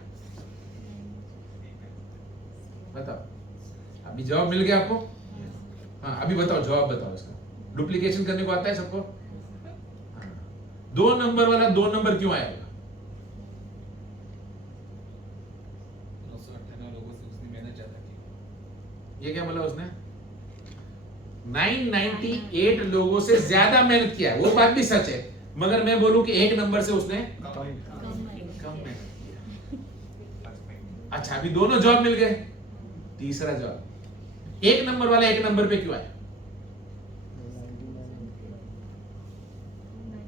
बताओ? अभी जवाब मिल गया आपको? हाँ अभी बताओ, जवाब बताओ इसका। डुप्लीकेशन करने को आता है सबको? हाँ। 2 नंबर वाला 2 नंबर क्यों आया होगा? 998 लोगों से उसने मेहनत ज्यादा की। ये क्या बोला उसने? 998 लोगों से ज्यादा मेहनत किया, वो बात भी सच है। मगर मैं बोलूं कि 1 नंबर से उसने कम मेहनत किया। अच्छा अभी दोनों जवाब मिल गए। तीसरा जवाब, 1 नंबर वाला 1 नंबर पे क्यों आया?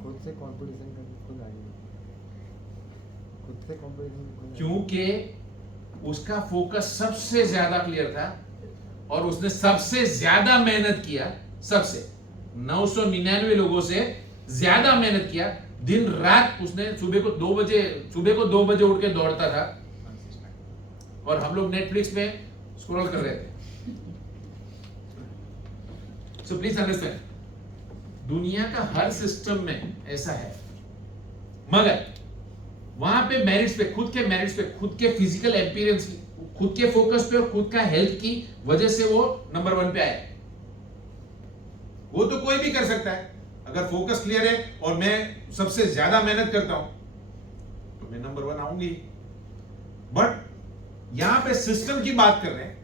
खुद से कंपटीशन करके खुद आ गया। खुद से कंपटीशन क्योंकि उसका फोकस सबसे ज्यादा क्लियर था और उसने सबसे ज्यादा मेहनत किया। सबसे 999 लोगों से ज्यादा मेहनत किया। दिन रात उसने सुबह को 2 बजे उठ के दौड़ता था और हम लोग नेटफ्लिक्स में स्क्रॉल कर रहे थे। सो प्लीज अंडरस्टैंड, दुनिया का हर सिस्टम में ऐसा है, मगर वहां पे मेरिट्स पे, खुद के मेरिट्स पे, खुद के फिजिकल अपीयरेंस की, खुद के फोकस पे और खुद का हेल्थ की वजह से वो नंबर 1 पे आया। वो तो कोई भी कर सकता है। अगर फोकस क्लियर है और मैं सबसे ज्यादा मेहनत करता हूं तो मैं नंबर 1 आऊंगी। बट यहां पे सिस्टम की बात कर रहे हैं,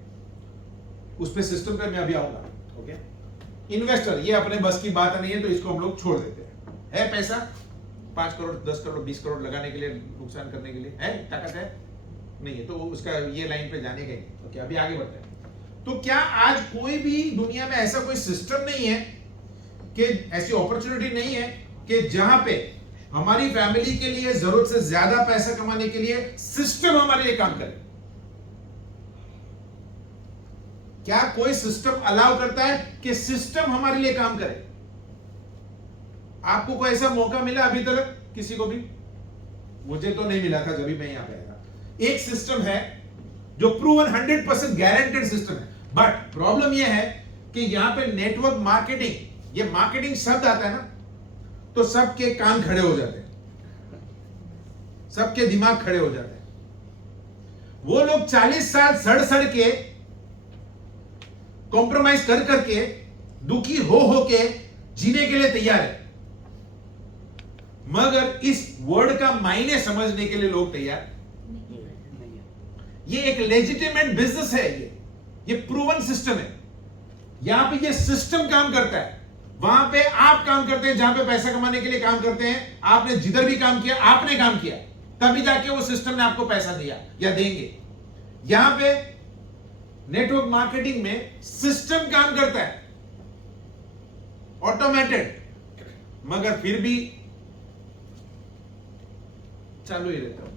उस पे सिस्टम पे मैं अभी आऊंगा। ओके, इन्वेस्टर, ये अपने बस की बात नहीं है तो इसको हम लोग छोड़ देते हैं। है पैसा 5 करोड़ 10 करोड़ 20 करोड़ लगाने के लिए, नुकसान करने के लिए है ताकत है? नहीं है, तो उसका ये लाइन पे जाने का ही। ओके अभी आगे बढ़ते हैं। तो क्या आज कोई भी दुनिया में ऐसा कोई सिस्टम नहीं है कि ऐसी अपॉर्चुनिटी नहीं है कि जहां पे हमारी फैमिली के लिए जरूरत से ज्यादा पैसा कमाने के लिए सिस्टम हमारे लिए काम करे? क्या कोई सिस्टम अलाउ करता है कि सिस्टम हमारे लिए काम करे? आपको कोई ऐसा मौका मिला अभी तक? किसी को भी? मुझे तो नहीं मिला था जब भी मैं यहां पे आया था। एक सिस्टम है जो प्रूवन 100% गारंटेड सिस्टम है, बट प्रॉब्लम यह है कि यहां पे नेटवर्क मार्केटिंग, ये मार्केटिंग शब्द आता है ना तो सबके कान खड़े हो जाते हैं, सबके दिमाग खड़े हो जाते हैं। वो लोग 40 साल सड़ के कॉम्प्रोमाइज कर करके दुखी हो के जीने के लिए तैयार है, मगर इस वर्ड का मायने समझने के लिए लोग तैयार नहीं है। ये एक लेजिटिमेट बिजनेस है, ये प्रूवन सिस्टम है। यहां पे ये सिस्टम काम करता है, वहां पे आप काम करते हैं, जहां पे पैसा कमाने के लिए काम करते हैं। आपने जिधर भी काम किया, आपने काम किया, तभी जाके वो सिस्टम ने आपको पैसा दिया या देंगे। यहां पे नेटवर्क मार्केटिंग में सिस्टम काम करता है, ऑटोमेटेड, मगर फिर भी चालू ही रहता है।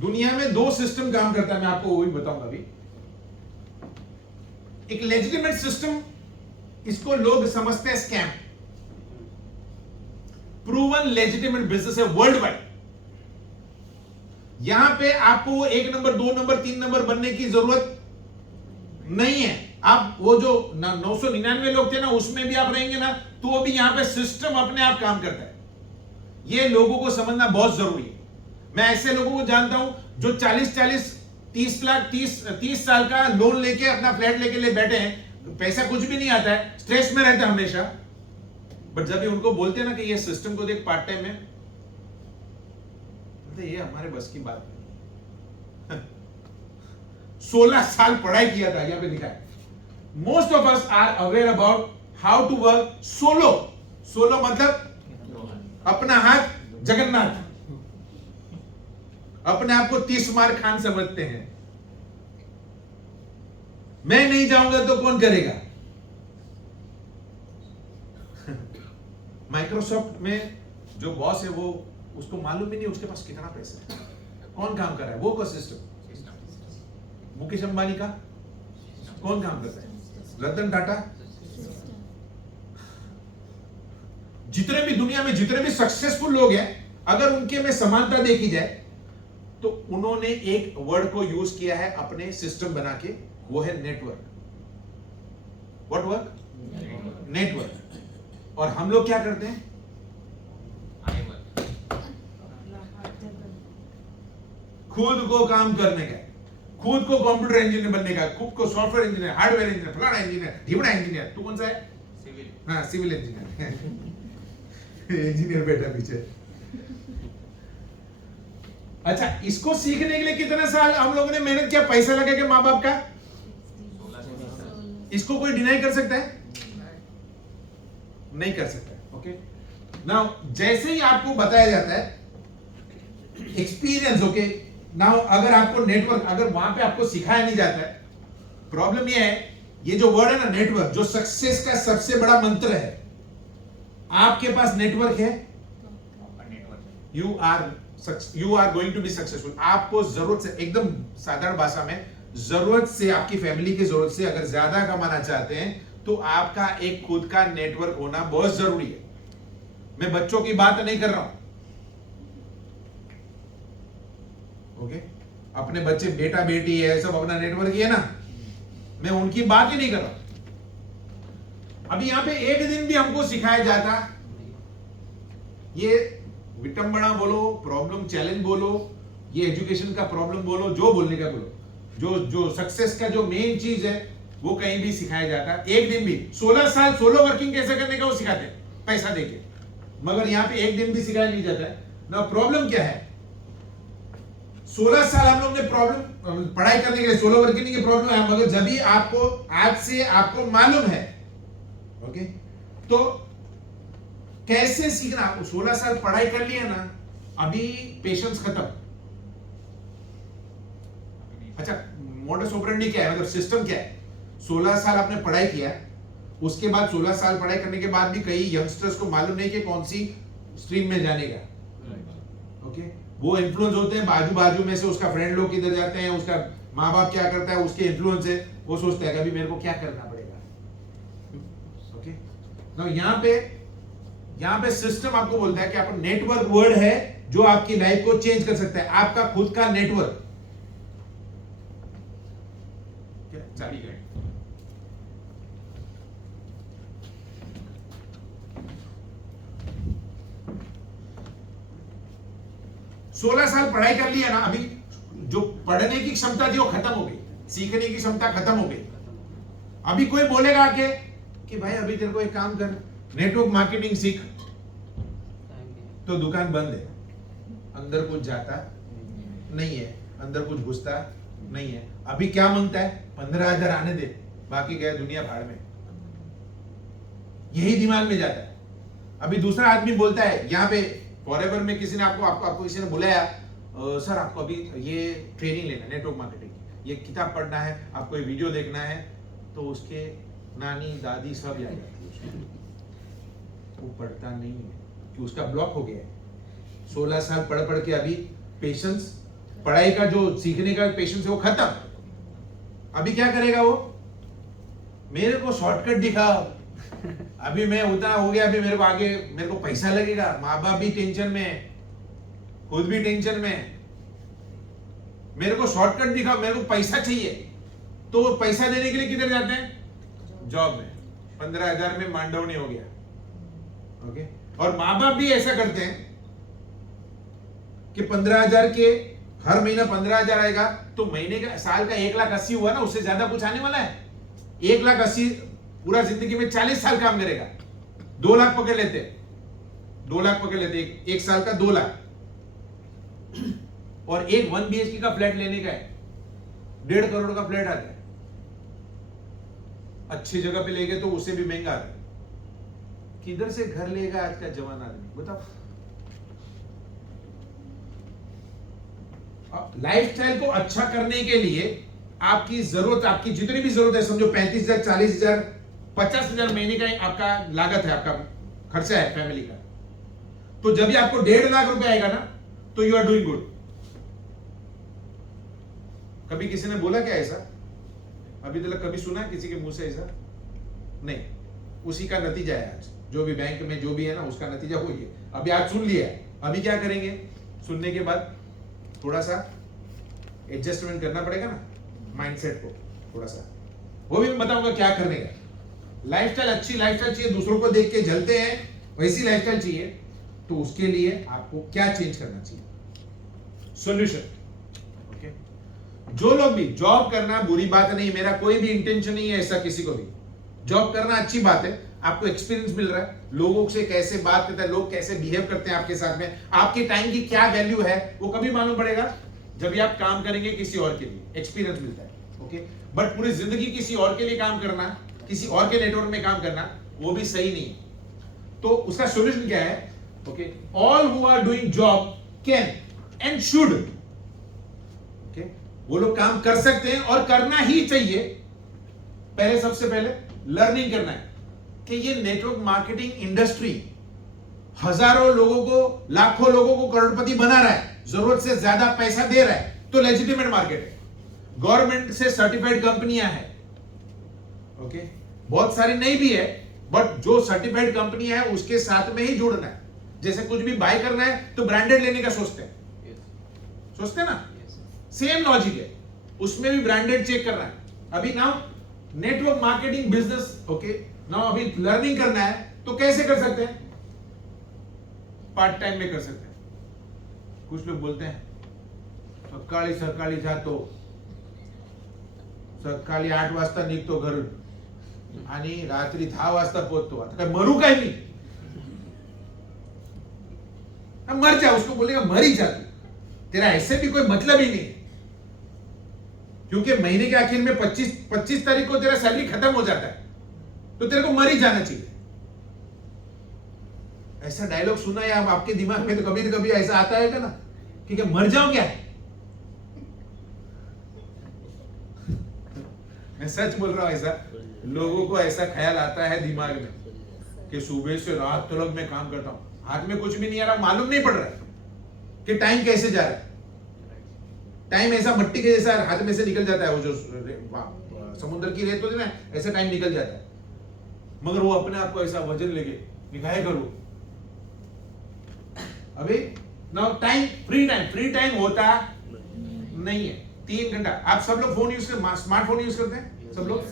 दुनिया में 2 सिस्टम काम करता है, मैं आपको वो भी बताऊंगा अभी। एक लेजिटिमेट सिस्टम, इसको लोग समझते हैं स्कैम। प्रूवन लेजिटिमेट बिजनेस है वर्ल्ड वाइड। यहां पे आपको 1 नंबर 2 नंबर 3 नंबर बनने की जरूरत नहीं है। आप वो जो 999 लोग थे ना, उसमें भी आप रहेंगे ना तो वो भी यहां पे सिस्टम अपने आप काम करता है। ये लोगों को समझना बहुत जरूरी है। मैं ऐसे लोगों को जानता हूं जो 30 लाख 30 साल का लोन लेके अपना फ्लैट लेके बैठे हैं, पैसा कुछ भी नहीं आता है, स्ट्रेस में रहते हैं हमेशा। बट जब भी उनको बोलते हैं ना कि ये सिस्टम को देख पार्ट टाइम में, ये हमारे बस की बात नहीं। 16 साल पढ़ाई किया था, यहां पे लिखा है। Most of us are aware about how to work solo. Solo मतलब अपना हाथ जगन्नाथ, अपने आप को 30 मार खान समझते हैं। मैं नहीं जाऊंगा तो कौन करेगा? माइक्रोसॉफ्ट में जो बॉस है वो, उसको मालूम ही नहीं उसके पास कितना पैसा है, कौन काम कर रहा है, वो का सिस्टम। मुकेश अंबानी का कौन काम करता है? रतन टाटा। जितने भी दुनिया में जितने भी सक्सेसफुल लोग हैं, अगर उनके में समानता देखी जाए तो उन्होंने एक वर्ड को यूज किया है अपने सिस्टम बना के, वो है नेटवर्क। What work? नेटवर्क। और हम लोग क्या करते हैं? खुद को काम करने का, खुद को कंप्यूटर इंजीनियर बनने का, खुद को सॉफ्टवेयर इंजीनियर, हार्डवेयर इंजीनियर, फलाना इंजीनियर, ढिमड़ा इंजीनियर। तू कौन सा है? सिविल। हाँ, सिविल इंजीनियर। इंजीनियर बैठा पीछे। अच्छा, इसको सीखने के लिए कितना साल हम लोगों ने मेहनत किया, पैसा लगा के माँ बाप का? इसको कोई डिनाई कर सकता है? नहीं कर सकता। ओके, नाउ जैसे ही आपको बताया जाता है एक्सपीरियंस, ओके, नाउ अगर आपको नेटवर्क, अगर वहां पे आपको सिखाया नहीं जाता है, प्रॉब्लम ये है, ये जो वर्ड है ना नेटवर्क, जो सक्सेस का सबसे बड़ा मंत्र है। आपके पास नेटवर्क है, you are going to be successful. आपको जरूरत से, एकदम साधारण भाषा में, जरूरत से, आपकी फैमिली की जरूरत से अगर ज्यादा कमाना चाहते हैं तो आपका एक खुद का नेटवर्क होना बहुत जरूरी है। मैं बच्चों की बात नहीं कर रहा हूं, ओके? अपने बच्चे बेटा बेटी है, सब अपना नेटवर्क ही है ना, मैं उनकी बात ही नहीं कर रहा। अभी यहां पे एक दिन भी हमको सिखाया जाता, ये विटंबना बोलो, प्रॉब्लम चैलेंज बोलो, ये एजुकेशन का प्रॉब्लम बोलो, जो बोलने का बोलो, जो सक्सेस का जो मेन चीज है वो कहीं भी सिखाया जाता, एक दिन भी। 16 साल सोलो वर्किंग कैसे करने का वो सिखाते हैं पैसा देके, मगर यहां पे एक दिन भी सिखाया नहीं जाता है ना। प्रॉब्लम क्या है? 16 साल हम लोग ने प्रॉब्लम पढ़ाई करने के लिए, सोलो वर्किंग की प्रॉब्लम है, मगर जब भी आपको आज से आपको मालूम है, ओके, तो कैसे सीखना? आपको 16 साल पढ़ाई कर लिया ना, अभी पेशेंस खत्म। अच्छा, मोडस ऑपरेंडी क्या है, मतलब सिस्टम क्या है? 16 साल आपने पढ़ाई किया, उसके बाद 16 साल पढ़ाई करने के बाद भी कई यंगस्टर्स को मालूम नहीं कि कौन सी स्ट्रीम में जाने का, ओके? वो इन्फ्लुएंस होते हैं बाजू बाजू में से, उसका फ्रेंड लोग किधर जाते हैं, उसका माँ बाप क्या करता है, उसके इन्फ्लुएंस से वो सोचता है कि अभी मेरे को क्या करना पड़ेगा, ओके? ना यहाँ पे सिस्टम आपको बोलता है कि आपका नेटवर्क वर्ड है जो आपकी लाइफ को चेंज कर सकता है, आपका खुद का नेटवर्क। चलिए गए 16 साल पढ़ाई कर लिया ना, अभी जो पढ़ने की क्षमता थी वो खत्म हो गई, सीखने की क्षमता खत्म हो गई। अभी कोई बोलेगा कि भाई अभी तेरे को एक काम कर, नेटवर्क मार्केटिंग सीख, तो दुकान बंद है, अंदर कुछ जाता नहीं है, अंदर कुछ घुसता नहीं है। अभी क्या मांगता है? 15,000 आने दे, बाकी गया दुनिया भाड़ में, यही दिमाग में जाता है। अभी दूसरा आदमी बोलता है, यहाँ पे फॉरएवर में किसी ने आपको किसी ने बुलाया, सर आपको अभी ये ट्रेनिंग लेना है नेटवर्क मार्केटिंग, ये किताब पढ़ना है, आपको ये वीडियो देखना है, तो उसके नानी दादी सब याद आती है, वो पढ़ता नहीं है कि उसका ब्लॉक हो गया है। 16 साल पढ़ पढ़ के अभी पेशेंस, पढ़ाई का जो सीखने का पेशेंस है वो खत्म। अभी क्या करेगा वो? मेरे को शॉर्टकट दिखाओ, अभी मैं उतना हो गया, अभी मेरे को आगे मेरे को पैसा लगेगा, माँ बाप भी टेंशन में, खुद भी टेंशन में, मेरे को शॉर्टकट दिखाओ, मेरे को पैसा चाहिए। तो पैसा देने के लिए किधर जाते हैं? जॉब में। 15,000 में मांडवनी हो गया, ओके? और माँ बाप भी ऐसा करते हैं कि 15,000 के हर महीना 15,000 आएगा तो महीने का साल का 1,80,000 हुआ ना, उससे ज्यादा कुछ आने वाला है? 1,80,000 पूरा जिंदगी में 40 साल काम करेगा। 2 लाख पकड़ लेते, 2 लाख पकड़ लेते, एक साल का 2 लाख, और एक 1 BHK का फ्लैट लेने का है 1.5 करोड़ का फ्लैट आता है। अच्छी जगह पे ले गए तो उससे भी महंगा आता है। किधर से घर लेगा आज का जवान आदमी, बताओ? लाइफस्टाइल को अच्छा करने के लिए आपकी जरूरत, आपकी जितनी भी जरूरत है, समझो 35,000, 40,000, 50,000 महीने का आपका लागत है, आपका खर्चा है फैमिली का। तो जब भी आपको 1.5 लाख रुपए आएगा ना, तो यू आर डूइंग गुड। कभी किसी ने बोला क्या ऐसा? अभी तक कभी सुना किसी के मुंह से ऐसा? नहीं। उसी का नतीजा है आज, जो भी बैंक में जो भी है ना, उसका नतीजा वही है। अभी आज सुन लिया है, अभी क्या करेंगे? सुनने के बाद थोड़ा सा एडजस्टमेंट करना पड़ेगा ना माइंडसेट को, थोड़ा सा। वो भी मैं बताऊंगा क्या करने का। लाइफस्टाइल, अच्छी लाइफस्टाइल चाहिए, दूसरों को देख के जलते हैं वैसी लाइफस्टाइल चाहिए, तो उसके लिए आपको क्या चेंज करना चाहिए? सॉल्यूशन। ओके, जो लोग भी जॉब करना बुरी बात नहीं, मेरा कोई भी इंटेंशन नहीं है ऐसा किसी को भी। जॉब करना अच्छी बात है, आपको एक्सपीरियंस मिल रहा है, लोगों से कैसे बात करते हैं, लोग कैसे बिहेव करते हैं आपके साथ में, आपके टाइम की क्या वैल्यू है, वो कभी मालूम पड़ेगा जब भी आप काम करेंगे किसी और के लिए, एक्सपीरियंस मिलता है। ओके, बट पूरी जिंदगी किसी और के लिए काम करना, किसी और के नेटवर्क में काम करना, वो भी सही नहीं है। तो उसका सॉल्यूशन क्या है? Okay, all who are doing job can and should, okay, वो लोग काम कर सकते हैं और करना ही चाहिए। पहले, सबसे पहले लर्निंग करना है कि ये नेटवर्क मार्केटिंग इंडस्ट्री हजारों लोगों को, लाखों लोगों को करोड़पति बना रहा है, जरूरत से ज्यादा पैसा दे रहा है, तो लेजिटिमेट मार्केट है। गवर्नमेंट से सर्टिफाइड कंपनियां हैं, ओके, बहुत सारी नहीं भी है, बट जो सर्टिफाइड कंपनी है उसके साथ में ही जुड़ना है। जैसे कुछ भी बाय करना है तो ब्रांडेड लेने का सोचते हैं, सोचते हैं ना? सेम लॉजिक है, उसमें भी ब्रांडेड चेक करना है। अभी now network marketing business, okay, now अभी लर्निंग करना है तो कैसे कर सकते हैं? पार्ट टाइम में कर सकते हैं। कुछ लोग बोलते हैं सकाळी सकाळी जातो, सकाळी 8 वाजता निघतो घरून आणि रात्री 10 वाजता पोहोचतो। आता काय मरू काय मी? मर जा, उसको बोलेगा मर ही जा तू, तेरा ऐसे भी कोई मतलब ही नहीं है, क्योंकि महीने के आखिर में 25 तारीख को तेरा सैलरी खत्म हो जाता है, तो तेरे को मर ही जाना चाहिए। ऐसा डायलॉग सुना है आपके दिमाग में तो कभी ऐसा आता है ना कि क्या मर जाओ क्या? मैं सच बोल रहा हूं, ऐसा लोगों को ऐसा ख्याल आता है दिमाग में कि सुबह से रात तक मैं काम करता हूं, हाथ में कुछ भी नहीं आ रहा, मालूम नहीं पड़ रहा है कि टाइम कैसे जा रहा है। टाइम ऐसा मट्टी के जैसा हाथ में से निकल जाता है, वो जो समुद्र की रेत होती है ना, ऐसा टाइम निकल जाता है। मगर वो अपने आप को ऐसा वजन लेके निकाय करो। अभी नाउ टाइम, फ्री टाइम होता नहीं है। 3 घंटा आप सब लोग फोन यूज करते, स्मार्टफोन यूज करते हैं सब लोग?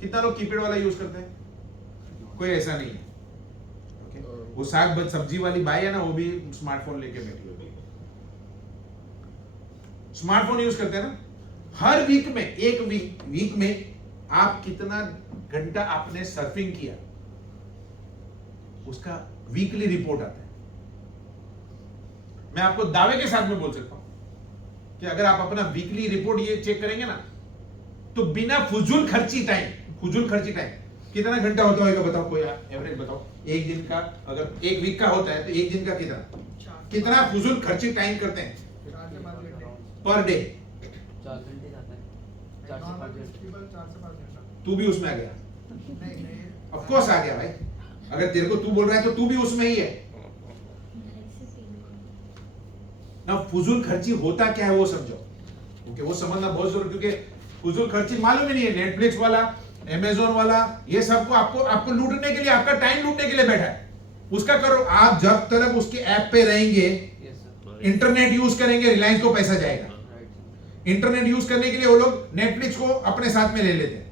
कितना लोग कीपैड वाला यूज करते हैं? कोई ऐसा नहीं है। ओके, वो साग सब्जी वाली बाई है ना, वो भी स्मार्टफोन लेके बैठी होती है। स्मार्टफोन यूज करते हैं ना? हर वीक में, एक वीक में आप कितना घंटा आपने सर्फिंग किया, उसका वीकली रिपोर्ट आता है। मैं आपको दावे के साथ में बोल सकता हूं कि अगर आप अपना वीकली रिपोर्ट ये चेक करेंगे ना, तो बिना फुजूल खर्ची टाइम कितना घंटा होता होगा बताओ? कोई एवरेज बताओ। एक दिन का, अगर एक वीक का होता है तो एक दिन का कितना फुजूल खर्ची टाइम करते हैं 4 से 5 घंटे पर डे? 4 घंटे जाता है, 4 से 5 घंटे। 4 से 5 घंटा। तू भी उसमें आ गया? नहीं ऑफ कोर्स आ गया भाई। अगर तेरे को तू बोल रहा है तो तू भी उसमें ही है ना। फुजूल खर्ची होता क्या है वो समझो, क्योंकि वो समझना बहुत जरूरी, क्योंकि फुजूल खर्ची मालूम ही नहीं है। नेटफ्लिक्स वाला, अमेज़न वाला, ये सबको आपको लूटने के लिए, आपका टाइम लूटने के लिए बैठा है। उसका करो, आप जब तक उसके ऐप पे रहेंगे, इंटरनेट यूज करेंगे, रिलायंस को पैसा जाएगा। इंटरनेट यूज करने के लिए वो लोग नेटफ्लिक्स को अपने साथ में ले लेते हैं।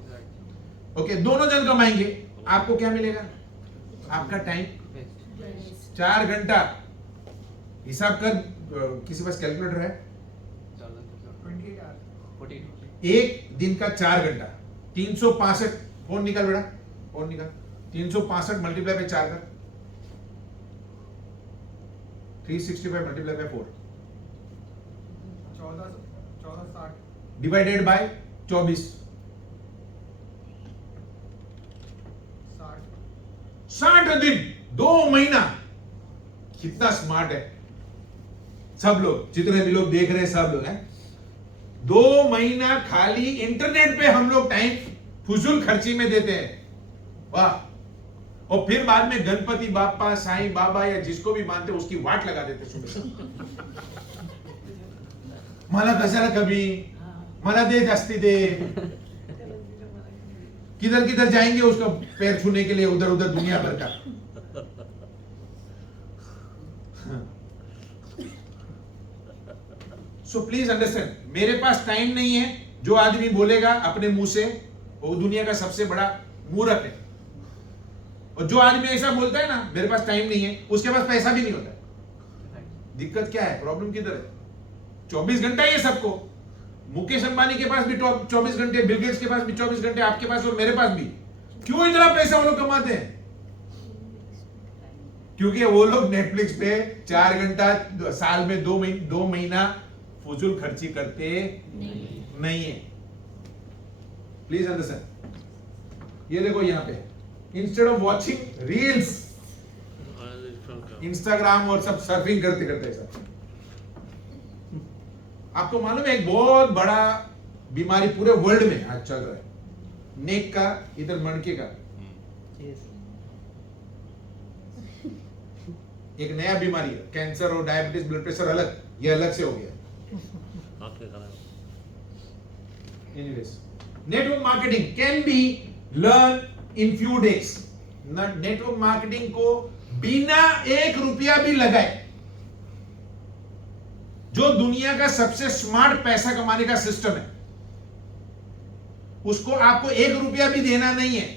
ओके, दोनों जन कमाएंगे, आपको क्या मिलेगा? आपका टाइम 4 घंटा हिसाब कर, किसी पास कैलकुलेटर है? 28 hours. 14. एक दिन का 4 घंटा, 365, फोन निकाल बेटा, फोन निकाल, 365 मल्टीप्लाई बाय 4 कर, 365 मल्टीप्लाई बाय 4 14 डिवाइडेड बाय 24, 60 दिन, 2 महीना। कितना स्मार्ट है सब लोग, जितने भी लोग देख रहे हैं सब लोग हैं। 2 महीना खाली इंटरनेट पे हम लोग टाइम फुजूल खर्ची में देते हैं, वाह। और फिर बाद में गणपति बापा, साईं बाबा या जिसको भी मानते उसकी वाट लगा देते सुबह। मला कशाला कभी, मला दे जास्ती दे। किधर किधर जाएंगे उसका पैर छूने के लिए, उधर उधर दुनिया भर का। सो प्लीज अंडरस्टैंड, मेरे पास टाइम नहीं है। जो आदमी बोलेगा अपने मुंह से वो दुनिया का सबसे बड़ा मूर्ख है। और जो आदमी ऐसा बोलता है ना मेरे पास टाइम नहीं है, उसके पास पैसा भी नहीं होता है। दिक्कत क्या है, प्रॉब्लम किधर है? 24 घंटा ही है सबको। मुकेश अंबानी के पास भी 24 घंटे, बिल गेट्स के पास भी 24 घंटे, आपके पास और मेरे पास भी। क्यों इतना पैसा वो लोग कमाते हैं? क्योंकि वो लोग नेटफ्लिक्स पे 4 घंटा साल में 2 महीना फुजूल खर्ची करते नहीं है। Please understand. ये देखो यहाँ पे, instead of watching reels, Instagram और सब सर्फिंग करते करते सब। आपको मालूम है एक बहुत बड़ा बीमारी पूरे वर्ल्ड में आज चल रहा है, नेक का, इधर मणके का। एक नया बीमारी है, कैंसर और डायबिटीज, ब्लड प्रेशर अलग, ये अलग से हो गया। Anyways, network marketing can be learned in few days. Network marketing को बिना 1 रुपया भी लगाए, जो दुनिया का सबसे स्मार्ट पैसा कमाने का सिस्टम है, उसको आपको 1 रुपया भी देना नहीं है।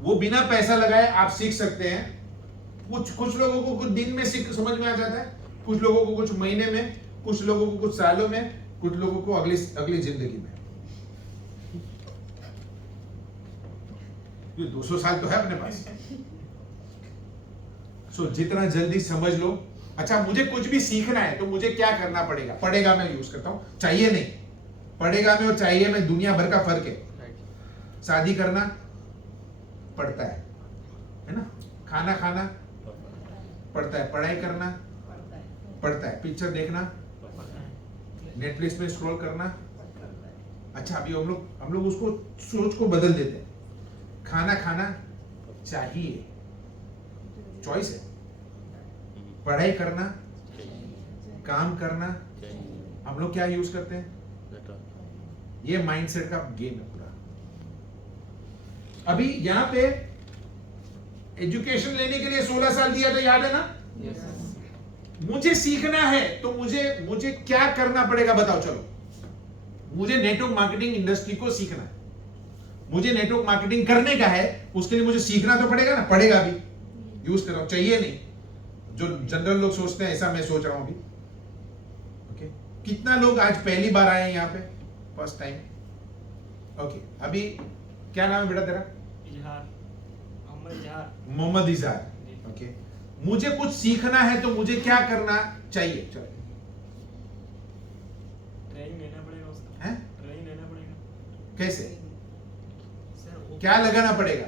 वो बिना पैसा लगाए आप सीख सकते हैं। कुछ लोगों को कुछ दिन में सीख समझ में आ जाता है, कुछ लोगों को कुछ महीने में, कुछ लोगों को कुछ सालों में, कुछ लोगों को अगली जिंदगी में। ये 200 साल तो है अपने पास। सो जितना जल्दी समझ लो। अच्छा, मुझे कुछ भी सीखना है तो मुझे क्या करना पड़ेगा? पड़ेगा मैं यूज करता हूं, चाहिए नहीं। पड़ेगा में और चाहिए में दुनिया भर का फर्क है। शादी करना पड़ता है ना? खाना खाना पड़ता है, पढ़ाई करना पड़ता है, पिक्चर देखना, नेटफ्लिक्स में स्क्रॉल करना। अच्छा, अभी हम लोग उसको सोच को बदल देते हैं। खाना खाना चाहिए, चॉइस है। पढ़ाई करना, काम करना, हम लोग क्या यूज करते हैं? ये माइंडसेट का गेम है पूरा। अभी यहां पे एजुकेशन लेने के लिए 16 साल दिया था, याद है ना? मुझे सीखना है तो मुझे क्या करना पड़ेगा बताओ? चलो, मुझे नेटवर्क मार्केटिंग इंडस्ट्री को सीखना है, मुझे नेटवर्क मार्केटिंग करने का है, उसके लिए मुझे सीखना तो पड़ेगा ना? पड़ेगा भी, यूज कर रहा हूं, चाहिए नहीं। जो जनरल लोग सोचते हैं ऐसा मैं सोच रहा हूं अभी। ओके, कितना लोग आज पहली बार आए हैं यहाँ पे, फर्स्ट टाइम? ओके, अभी क्या नाम है बेटा तेरा? मोहम्मद इजहार। ओके, मुझे कुछ सीखना है तो मुझे क्या करना चाहिए? चलो, ट्रेनिंग लेना पड़ेगा उसका। हैं? ट्रेनिंग लेना पड़ेगा। कैसे? सर वो क्या लगाना पड़ेगा?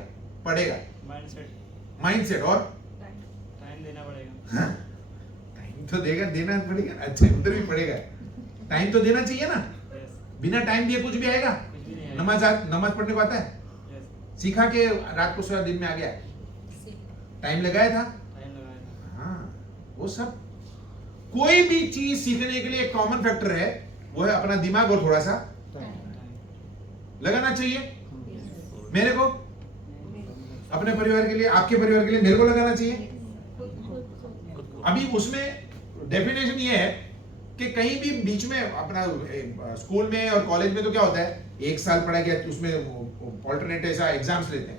माइंडसेट और टाइम देना पड़ेगा। टाइम तो देना पड़ेगा। अच्छा, उधर भी पड़ेगा, टाइम तो देना चाहिए ना। यस, बिना टाइम दिए कुछ भी आएगा? कुछ भी नहीं आएगा। नमाज पढ़ने को आता है? यस, सीखा के रात को सोया, दिन में आ गया? टाइम लगाया था? टाइम लगाया था। हाँ, वो सब। कोई भी चीज सीखने के लिए एक कॉमन फैक्टर है, वो है अपना दिमाग और थोड़ा सा लगाना चाहिए। मेरे को अपने परिवार के लिए, आपके परिवार के लिए मेरे को लगाना चाहिए। अभी उसमें डेफिनेशन ये है कि कहीं भी बीच में अपना स्कूल में और कॉलेज में तो क्या होता है, 1 साल पढ़ा गया, उसमें ऑल्टरनेट ऐसा एग्जाम्स लेते हैं।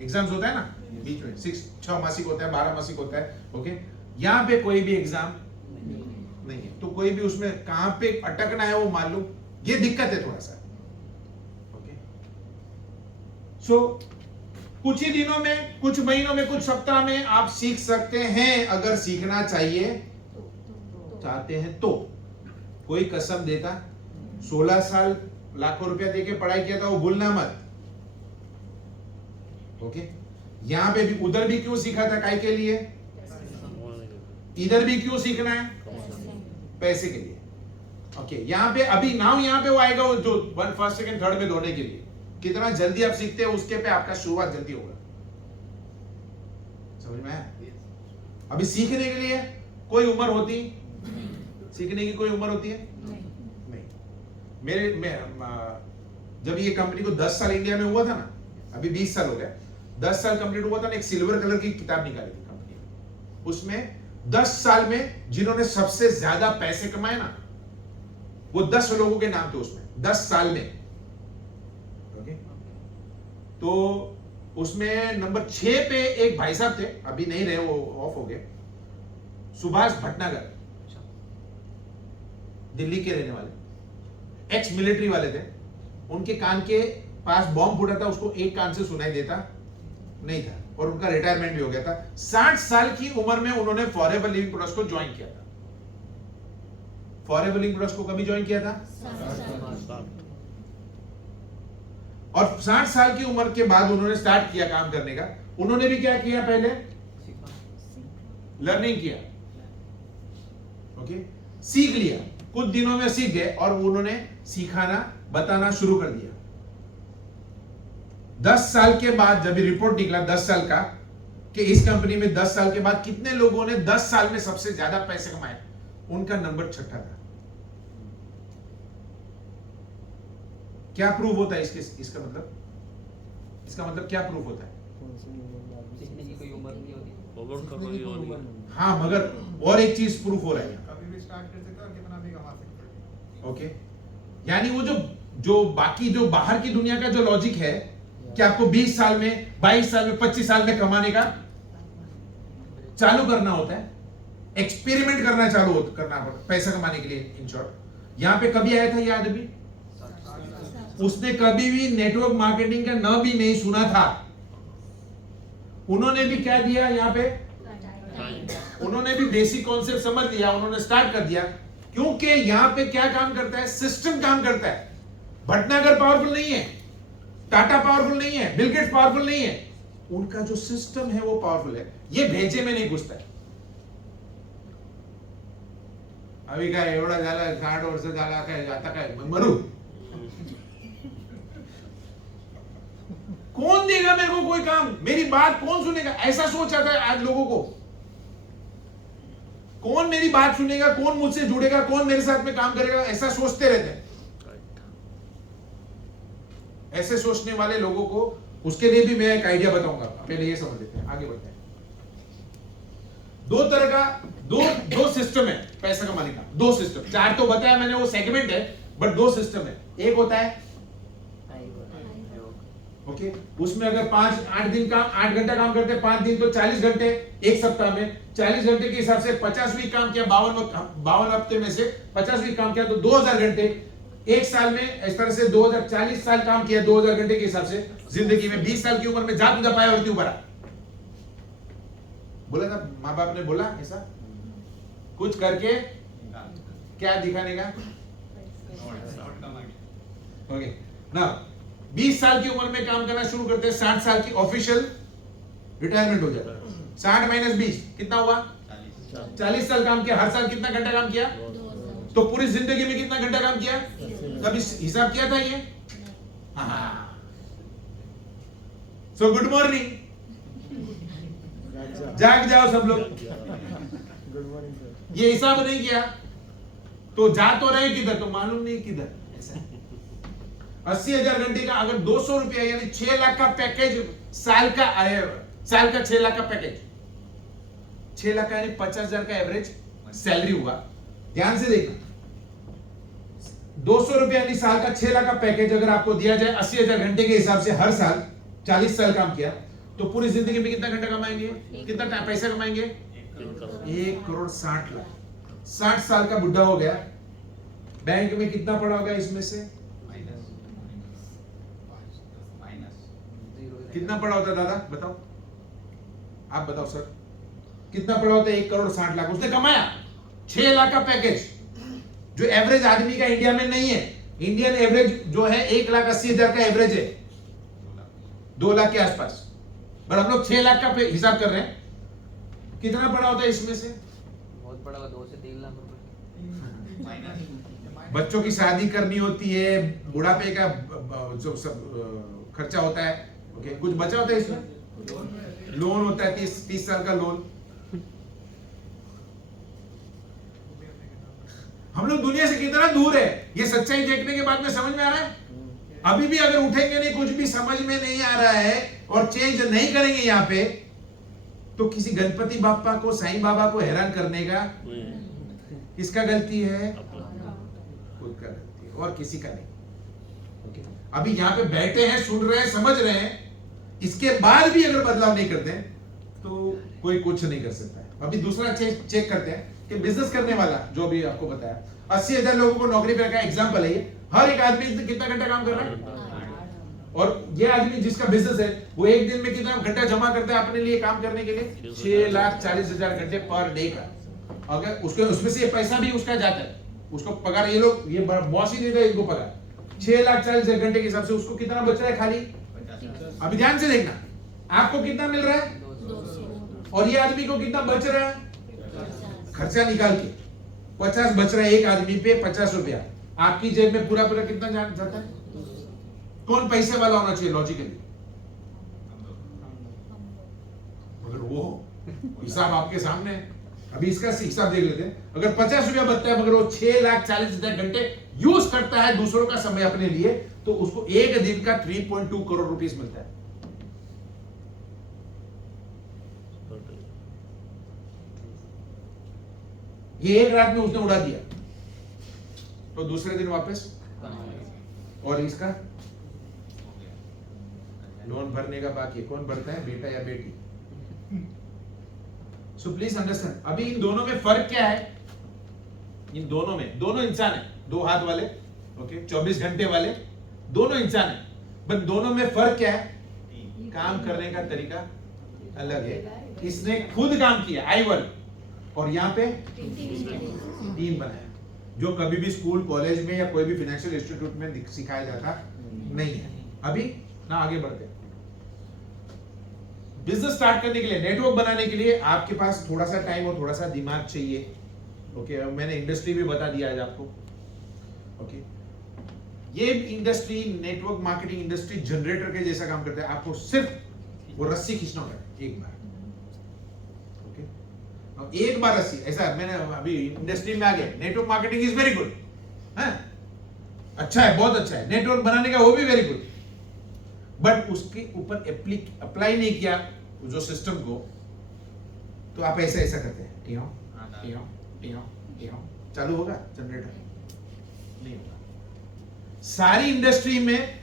एग्जाम्स होता है ना बीच में, 6 मासिक होता है, 12 मासिक होता है। ओके, यहां पे कोई भी एग्जाम नहीं है, तो कोई भी उसमें कहां पे अटकना है वो मालूम, ये दिक्कत है थोड़ा सा। ओके, सो कुछ ही दिनों में, कुछ महीनों में, कुछ सप्ताह में आप सीख सकते हैं, अगर सीखना चाहिए चाहते हैं तो। कोई कसम देता 16 साल लाखों रुपया देके पढ़ाई किया था वो भूलना मत। ओके, यहां पे भी, उधर भी क्यों सीखा था, काय के लिए, इधर भी क्यों सीखना है, पैसे के लिए। ओके, यहां पे अभी नाउ यहां पे वो आएगा, वो जो 1 फर्स्ट सेकंड थर्ड में दौड़ने के लिए कितना जल्दी आप सीखते हैं उसके पे आपका शुरुआत जल्दी होगा। समझ में आया? अभी सीखने के लिए कोई उम्र होती, सीखने की कोई उम्र होती है नहीं। जब ये कंपनी को 10 साल इंडिया में हुआ था ना, अभी 20 साल हो गया, 10 साल कंप्लीट हुआ था ना, एक सिल्वर कलर की किताब निकाली थी कंपनी ने। उसमें 10 साल में जिन्होंने सबसे ज्यादा पैसे कमाए ना, वो 10 लोगों के नाम थे उसमें, 10 साल में। ओके, तो उसमें नंबर 6 पे एक भाई साहब थे, अभी नहीं रहे, वो ऑफ हो गए, सुभाष भटनागर, दिल्ली के रहने वाले, एक्स मिलिट्री वाले थे। उनके कान के पास बॉम्ब फूटा था, उसको एक कान से सुनाई देता नहीं था, और उनका रिटायरमेंट भी हो गया था। 60 साल की उम्र में उन्होंने फॉरएवर लिविंग प्रोडक्ट्स को ज्वाइन किया था। फॉरएवर लिविंग प्रोडक्ट्स को कभी ज्वाइन किया था? और 60 साल की उम्र के बाद उन्होंने स्टार्ट किया काम करने का। उन्होंने भी क्या किया, पहले लर्निंग किया। ओके, सीख लिया, कुछ दिनों में सीख गए, और उन्होंने सिखाना बताना शुरू कर दिया। 10 साल के बाद जब रिपोर्ट निकला 10 साल का, कि इस कंपनी में 10 साल के बाद कितने लोगों ने 10 साल में सबसे ज्यादा पैसे कमाए, उनका नंबर 6 था। क्या प्रूफ होता है इसका मतलब क्या प्रूफ होता है? सीखने की कोई उम्र नहीं होती। ओवर का कोई और नहीं। हाँ, मगर और एक चीज प्रूफ हो रहा है, कभी भी स्टार्ट कर सकते हो और कितना भी कमा सकते हो। ओके, यानी वो जो बाकी जो बाहर की दुनिया का जो लॉजिक है कि आपको 20 साल में, 22 साल में, 25 साल में कमाने का चालू करना होता है, एक्सपेरिमेंट करना चालू करना पड़ता पैसा कमाने के लिए। इन शॉर्ट, यहां पे कभी आया था ये आदमी, उसने कभी भी नेटवर्क मार्केटिंग का नाम भी नहीं सुना था। उन्होंने भी क्या दिया यहाँ पे, उन्होंने भी बेसिक कॉन्सेप्ट समझ लिया, उन्होंने स्टार्ट कर दिया। क्योंकि यहां पे क्या काम करता है, सिस्टम काम करता है। भटनागर पावरफुल नहीं है, टाटा पावरफुल नहीं है, बिल गेट्स पावरफुल नहीं है, उनका जो सिस्टम है वो पावरफुल है। ये भेजे में नहीं घुसता है। अभी काय एवढा झाला, 60 वर्ष झाला, काय आता काय मरू, कौन देगा मेरे को कोई काम, मेरी बात कौन सुनेगा, ऐसा सोच आता है आज लोगों को। कौन मेरी बात सुनेगा, कौन मुझसे जुड़ेगा, कौन मेरे साथ में काम करेगा, ऐसा सोचते रहते हैं। ऐसे सोचने वाले लोगों को, उसके लिए भी मैं एक आइडिया बताऊंगा। पहले ये समझ लेते हैं, आगे बढ़ते हैं। दो तरह का दो सिस्टम है पैसा कमाने का, 2 सिस्टम। 4 तो बताया मैंने, वो सेगमेंट है, बट 2 सिस्टम है। एक होता है ओके, उसमें अगर 8 घंटा काम करते हैं, 5 दिन तो 40 घंटे, एक सप्ताह में 40 घंटे के हिसाब से 50 वीक काम किया, 52 हफ्ते में से 50 वीक काम किया तो 2000 घंटे। एक साल में इस तरह से 2040 साल काम किया 2000 घंटे के हिसाब से। जिंदगी में 20 साल की उम्र में जा तुझा पाया वरती उभरा, बोला था माँ बाप ने, बोला ऐसा कुछ करके क्या दिखाने का। ओके ना, 20 साल की उम्र में काम करना शुरू करते हैं, 60 साल की ऑफिशियल रिटायरमेंट हो जाता है। 60 माइनस 20 कितना हुआ, 40 साल काम किया। हर साल कितना घंटा काम किया, तो पूरी जिंदगी में कितना घंटा काम किया, कभी हिसाब किया था ये? सो गुड मॉर्निंग, जाग जाओ सब लोग। Good morning sir. ये हिसाब नहीं किया तो जा तो रहे किधर, तो मालूम नहीं किधर। 80,000 घंटे का अगर 200 रुपया यानी 6 लाख का पैकेज साल का आया, साल का 6 लाख का पैकेज, 6 लाख का यानी 50,000 का एवरेज सैलरी हुआ। ध्यान से देखना, 200 रुपया यानी साल का 6 लाख का पैकेज अगर आपको दिया जाए 80,000 घंटे के हिसाब से, हर साल 40 साल काम किया, तो पूरी जिंदगी में कितना घंटा कमाएंगे, कितना पैसा कमाएंगे, 1,60,00,000। 60 साल का बुढ़ा हो गया, बैंक में कितना पड़ा होगा इसमें से? कितना पड़ा होता है दादा, बताओ, आप बताओ सर, कितना पड़ा होता है? 1,60,00,000 उसने कमाया। 6 लाख का पैकेज, जो एवरेज आदमी का इंडिया में नहीं है। इंडियन एवरेज जो है 1,80,000 का एवरेज है, 2 लाख के आसपास, पर हम लोग 6 लाख का हिसाब कर रहे हैं। कितना पड़ा होता है इसमें से? बहुत बड़ा 2 से 3 लाख रुपए। बच्चों की शादी करनी होती है, बुढ़ापे का जो सब खर्चा होता है, ओके, कुछ बचा होता है इसमें, लोन होता है 30 साल का लोन। हम लोग दुनिया से कितना दूर है, ये सच्चाई देखने के बाद में समझ में आ रहा है। अभी भी अगर उठेंगे नहीं, कुछ भी समझ में नहीं आ रहा है और चेंज नहीं करेंगे यहाँ पे, तो किसी गणपति बापा को, साईं बाबा को हैरान करने का किसका गलती है? खुद का गलती है, और किसी का नहीं। ओके, अभी यहाँ पे बैठे हैं, सुन रहे हैं, समझ रहे हैं, इसके बाद भी अगर बदलाव नहीं करते हैं तो कोई कुछ नहीं कर सकता है। अभी दूसरा चेक करते हैं कि बिजनेस करने वाला, जो भी आपको बताया, 80,000 लोगों को नौकरी पे रखा, एग्जाम्पल है ये। हर एक आदमी कितना घंटा काम कर रहा है, और ये आदमी जिसका बिजनेस है वो एक दिन में कितना घंटा जमा करता है अपने लिए काम करने के लिए? 6,40,000 घंटे पर डे का। अगर उसके उसमें से ये पैसा भी उसका जाता है, उसको पगार, ये लोग, ये बॉस ही देता है इनको पगार, 6,40,000 घंटे के हिसाब से उसको कितना बच रहा है खाली? अभी ध्यान से देखना, आपको कितना मिल रहा है और ये आदमी को कितना बच रहा है? खर्चा निकाल के 50 बच रहा है एक आदमी पे, 50 रुपया। आपकी जेब में पूरा पूरा कितना जाता है? कौन पैसे वाला होना चाहिए लॉजिकली? अगर वो हिसाब आपके सामने है, अभी इसका हिसाब देख लेते हैं। अगर 50 रुपया बचता है, मगर वो 6,40,000 घंटे यूज करता है दूसरों का समय अपने लिए, तो उसको एक दिन का 3.2 करोड़ रुपीस मिलता है। ये एक रात में उसने उड़ा दिया, तो दूसरे दिन वापस। और इसका लोन भरने का बाकी, कौन भरता है, बेटा या बेटी? सो प्लीज अंडरस्टैंड, अभी इन दोनों में फर्क क्या है? इन दोनों में, दोनों इंसान है, 2 हाथ वाले, ओके, 24 घंटे वाले, दोनों इंसान है, बट दोनों में फर्क क्या है? काम करने का तरीका अलग है। इसने खुद काम किया, आई वर्क, और यहाँ पे टीम बनाया, जो कभी भी स्कूल, कॉलेज में या कोई भी फाइनेंशियल इंस्टीट्यूट में सिखाया जाता नहीं है। अभी ना आगे बढ़ते हैं। बिजनेस स्टार्ट करने के लिए, नेटवर्क बनाने के लिए आपके पास थोड़ा सा टाइम और थोड़ा सा दिमाग चाहिए। ओके, मैंने इंडस्ट्री भी बता दिया आज आपको। ओके, ये industry, network marketing industry generator के जैसा काम करता है। आपको सिर्फ वो रस्सी खींचना होगा एक बार। ओके, एक बार रस्सी, ऐसा मैंने अभी इंडस्ट्री में आ गया। Network marketing is very good, अच्छा है, बहुत अच्छा है। नेटवर्क बनाने का वो भी वेरी गुड, बट उसके ऊपर अप्लाई नहीं किया जो सिस्टम को, तो आप ऐसा ऐसा करते हैं, चालू होगा जनरेटर? नहीं होगा। सारी इंडस्ट्री में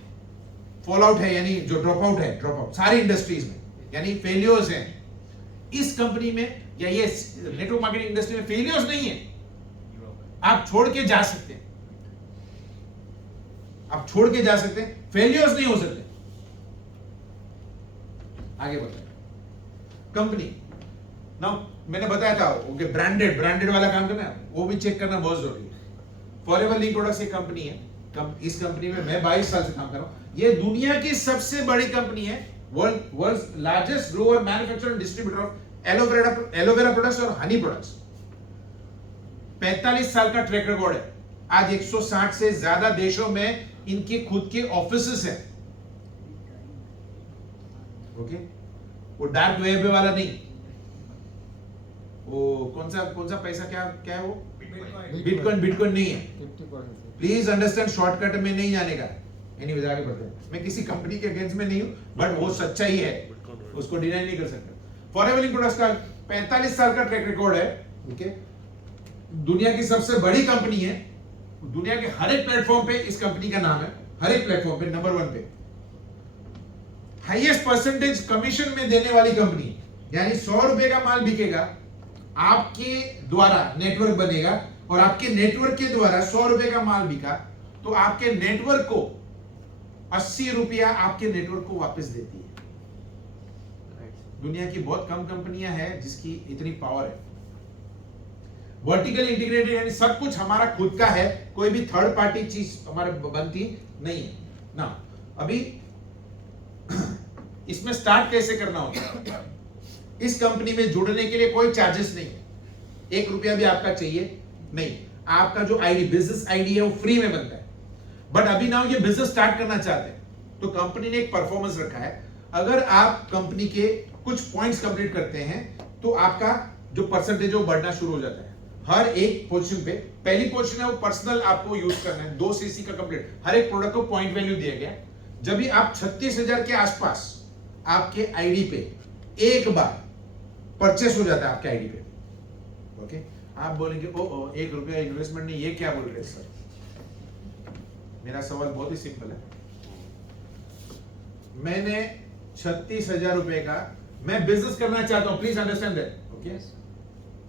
फॉल आउट है, यानी जो ड्रॉप आउट है, ड्रॉप आउट सारी इंडस्ट्रीज में, यानी फेलियर्स हैं। इस कंपनी में या ये नेटवर्क मार्केटिंग इंडस्ट्री में फेलियर्स नहीं है। आप छोड़ के जा सकते हैं, आप छोड़ के जा सकते हैं, फेलियर्स नहीं हो सकते। आगे बढ़ते हैं। कंपनी नाउ, मैंने बताया था ओके, ब्रांडेड वाला काम करना है, वो भी चेक करना बहुत जरूरी है। फॉरएवर लिंक प्रोडक्ट्स एक कंपनी है, इस कंपनी में मैं 22 साल से काम कर रहा हूं। ये दुनिया की सबसे बड़ी कंपनी है, world's largest grower, manufacturer and distributor of aloe vera products और हनी प्रोडक्ट्स। 45 साल का ट्रैक रिकॉर्ड है। आज 160 से ज्यादा देशों में इनके खुद के ऑफिसेस हैं। ओके, वो डार्क वेब वाला नहीं, वो कौन सा पैसा, क्या है वो, बिटकॉइन नहीं है। प्लीज अंडरस्टैंड, शॉर्टकट में नहीं जाने का। एनीवेज आगे बढ़ते हैं। मैं किसी कंपनी के अगेंस्ट में नहीं हूं, बट वो सच्चाई है, उसको डिनाई नहीं कर सकते। फॉरएवर लिंक प्रोडक्ट्स का 45 साल का ट्रैक रिकॉर्ड है। ओके, दुनिया की सबसे बड़ी कंपनी है, दुनिया के हर एक प्लेटफॉर्म पे इस कंपनी का नाम है, हर एक प्लेटफॉर्म पे नंबर 1 पे। हाईएस्ट परसेंटेज कमीशन में देने वाली कंपनी, यानी 100 रुपए का माल बिकेगा आपके द्वारा नेटवर्क बनेगा और आपके नेटवर्क के द्वारा 100 रुपए का माल बिका तो आपके नेटवर्क को 80 रुपया आपके नेटवर्क को वापस देती है। दुनिया की बहुत कम कंपनियां हैं जिसकी इतनी पावर है। वर्टिकल इंटीग्रेटेड यानी सब कुछ हमारा खुद का है, कोई भी थर्ड पार्टी चीज हमारे बनती नहीं है ना। अभी इसमें स्टार्ट कैसे करना होता है? इस कंपनी में जुड़ने के लिए कोई चार्जेस नहीं है, 1 रुपया भी आपका चाहिए नहीं। आपका जो आईडी बिजनेस आईडी है वो फ्री में बनता है। बट अभी ना ये बिजनेस स्टार्ट करना चाहते हैं तो कंपनी ने एक परफॉर्मेंस रखा है। अगर आप कंपनी के कुछ पॉइंट्स कंप्लीट करते हैं तो आपका जो परसेंटेज है वो बढ़ना शुरू हो जाता है हर एक पोजीशन पे। पहली पोजीशन है वो पर्सनल आपको यूज करना है, 2 सीसी का कंप्लीट। हर एक प्रोडक्ट को पॉइंट वैल्यू दिया गया। जब भी आप 36,000 के आसपास आपके आईडी पे एक बार परचेस हो जाता है आपके आईडी पे, ओके, आप बोलेंगे ओ 1 रुपया इन्वेस्टमेंट नहीं, ये क्या बोल रहे हैं सर? मेरा सवाल बहुत ही सिंपल है। मैंने 36,000 रुपए का मैं बिजनेस करना चाहता हूं, प्लीज अंडरस्टैंड दैट, ओके।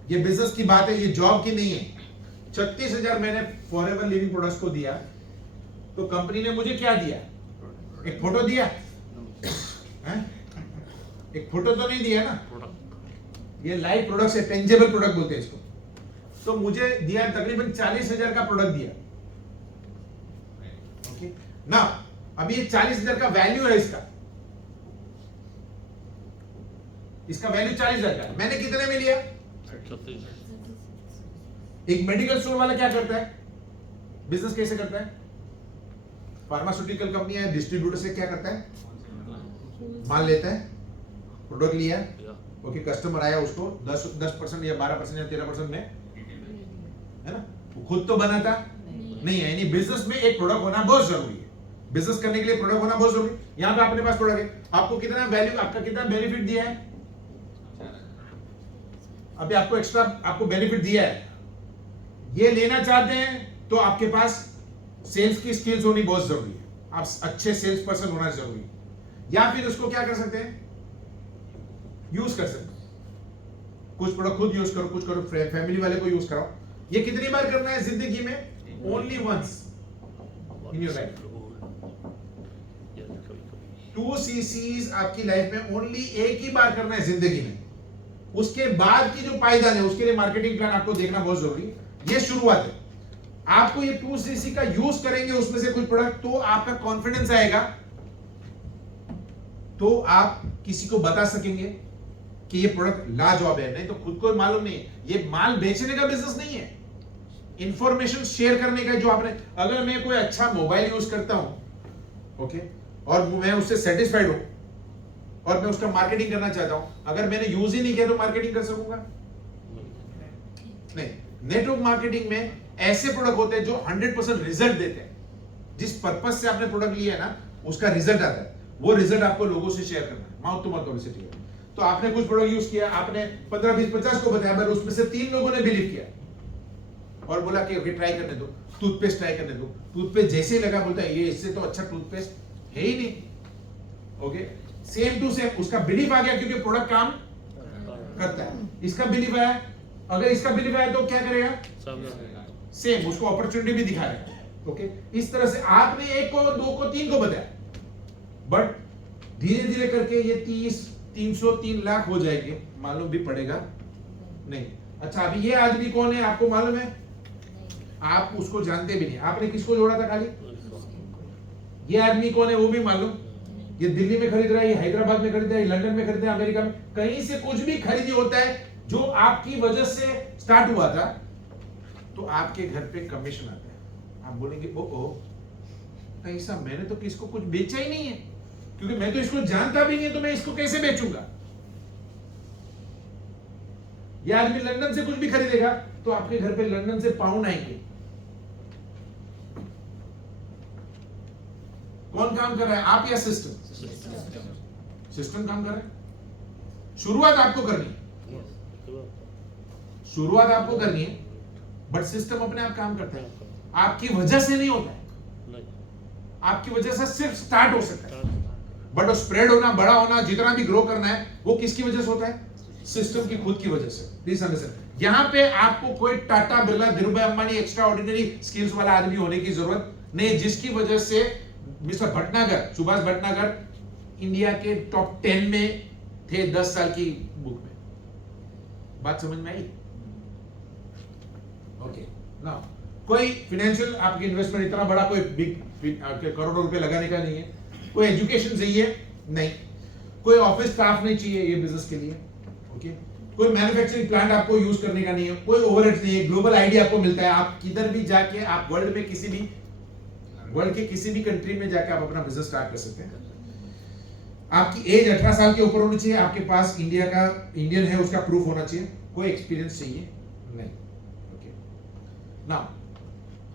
ये बिजनेस की बात है, ये जॉब की नहीं है। 36,000 मैंने फॉरएवर लिविंग प्रोडक्ट्स को दिया तो कंपनी ने मुझे क्या दिया? एक फोटो दिया है? एक फोटो तो नहीं दिया ना। ये लाइव प्रोडक्ट्स है, टेंजेबल प्रोडक्ट बोलते हैं इसको। तो मुझे दिया तकरीबन 40,000 का प्रोडक्ट दिया, ओके ना। अभी ये 40,000 का वैल्यू है इसका वैल्यू 40,000 का। मैंने कितने में लिया? एक मेडिकल स्टोर वाला क्या करता है? बिजनेस कैसे करता है? फार्मास्यूटिकल कंपनी है, डिस्ट्रीब्यूटर से क्या करता है? माल लेता है, प्रोडक्ट लिया, ओके, कस्टमर आया, उसको 10% या 12% या 13% में, है ना। वो खुद तो बनाता नहीं है। यानी बिजनेस में एक प्रोडक्ट होना बहुत जरूरी है। बिजनेस करने के लिए प्रोडक्ट होना बहुत जरूरी है। यहां पे अपने पास प्रोडक्ट है, आपको कितना वैल्यू, आपका कितना बेनिफिट दिया है? अभी आपको एक्स्ट्रा आपको बेनिफिट दिया है। ये लेना चाहते हैं तो आपके पास सेल्स की स्किल्स होनी बहुत जरूरी है। आप अच्छे सेल्स पर्सन होना जरूरी है। या फिर उसको क्या कर सकते हैं? यूज कर सकते हैं। कुछ प्रोडक्ट खुद यूज करो, कुछ करो फैमिली वाले को यूज कराओ। ये कितनी बार करना है जिंदगी में? Only once in your life. 2 सीसीज आपकी लाइफ में ओनली एक ही बार करना है जिंदगी में। उसके बाद की जो पायदान है उसके लिए मार्केटिंग प्लान आपको देखना बहुत जरूरी है। ये शुरुआत है। आपको ये 2 सीसी का यूज करेंगे उसमें से कुछ प्रोडक्ट तो आपका कॉन्फिडेंस आएगा, तो आप किसी को बता सकेंगे कि ये प्रोडक्ट लाजवाब है। नहीं तो खुद को मालूम नहीं है। ये माल बेचने का बिजनेस नहीं है, इंफॉर्मेशन शेयर करने का। जो आपने, अगर मैं कोई अच्छा मोबाइल यूज करता हूं, ओके, और मैं उससे सेटिस्फाइड हूं और मैं उसका मार्केटिंग करना चाहता हूं, अगर मैंने यूज ही नहीं किया तो मार्केटिंग कर सकूंगा? नहीं। नेटवर्क मार्केटिंग में ऐसे प्रोडक्ट होते हैं जो 100% रिजल्ट देते हैं। जिस पर्पस से आपने प्रोडक्ट लिया है ना, उसका रिजल्ट आता है। वो रिजल्ट आपको लोगों से शेयर करना है, माउथ टू माउथ पब्लिसिटी है। तो आपने कुछ प्रोडक्ट यूज किया, आपने 15, 20, 50 को बताया, पर उसमें से 3 लोगों ने बिलीव किया और बोला कि ओके ट्राई करने दो, टूथपेस्ट ट्राई करने दो। टूथपेस्ट जैसे ही लगा, बोलता है ये इससे तो अच्छा टूथपेस्ट है ही नहीं, ओके। सेम टू सेम उसका बिलीफ आ गया क्योंकि प्रोडक्ट काम करता है। इसका बिलीफ आया, अगर इसका बिलीफ आया तो क्या करेगा? सेम उसको अपॉर्चुनिटी भी दिखा रहा है, ओके। इस तरह से आपने 1 को, 2 को, 3 को बताया, बट धीरे धीरे करके ये 30, 300, 3 लाख हो जाएंगे, मालूम भी पड़ेगा नहीं। अच्छा, अभी ये आदमी कौन है आपको मालूम है? आप उसको जानते भी नहीं। आपने किसको जोड़ा था? खाली ये आदमी कौन है वो भी मालूम? ये दिल्ली में खरीद रहा है, ये हैदराबाद में खरीद रहा है, लंदन में खरीद रहा है, अमेरिका में, कहीं से कुछ भी खरीदी होता है जो आपकी वजह से स्टार्ट हुआ था, तो आपके घर पे कमीशन आता है। आप बोलेंगे ओ ऐसा, मैंने तो किसको कुछ बेचा ही नहीं है, क्योंकि मैं तो इसको जानता भी नहीं है, तो मैं इसको कैसे बेचूंगा? ये आदमी लंदन से कुछ भी खरीदेगा तो आपके घर पे लंदन से पाउंड आएंगे। कौन काम कर रहा है, आप या सिस्टम? सिस्टम काम कर रहा है। शुरुआत आपको करनी है, शुरुआत आपको करनी है, बट सिस्टम अपने आप काम करता है। आपकी वजह से नहीं होता है, आपकी वजह से सिर्फ स्टार्ट हो सकता है, बट स्प्रेड होना, बड़ा होना, जितना भी ग्रो करना है, वो किसकी वजह से होता है? सिस्टम की खुद की वजह से। प्लीज अंडरस्टैंड, यहां पे आपको कोई Tata Birla Dhirubhai Ambani extra ordinary skills वाला आदमी होने की जरूरत नहीं, जिसकी वजह से मिस्टर भटनागर, सुभाष भटनागर इंडिया के टॉप 10 में थे 10 साल की बुक में। बात समझ में आई? ओके नाउ, कोई फाइनेंशियल आपकी इन्वेस्टमेंट इतना बड़ा कोई बिग करोड़ों रुपए लगाने का नहीं है, कोई एजुकेशन चाहिए नहीं, कोई ऑफिस स्टाफ नहीं चाहिए ये बिजनेस के लिए, ओके, कोई मैन्युफैक्चरिंग प्लांट आपको यूज करने का नहीं है, कोई ओवरहेड्स नहीं है, ग्लोबल आईडी आपको मिलता है, आप किधर भी जाके आप वर्ल्ड में किसी भी वर्ल्ड के किसी भी कंट्री में जाके आप अपना बिजनेस स्टार्ट कर सकते हैं। आपकी एज 18 साल के ऊपर होनी चाहिए, आपके पास इंडियन है उसका प्रूफ होना चाहिए, कोई एक्सपीरियंस चाहिए नहीं, ओके। नाउ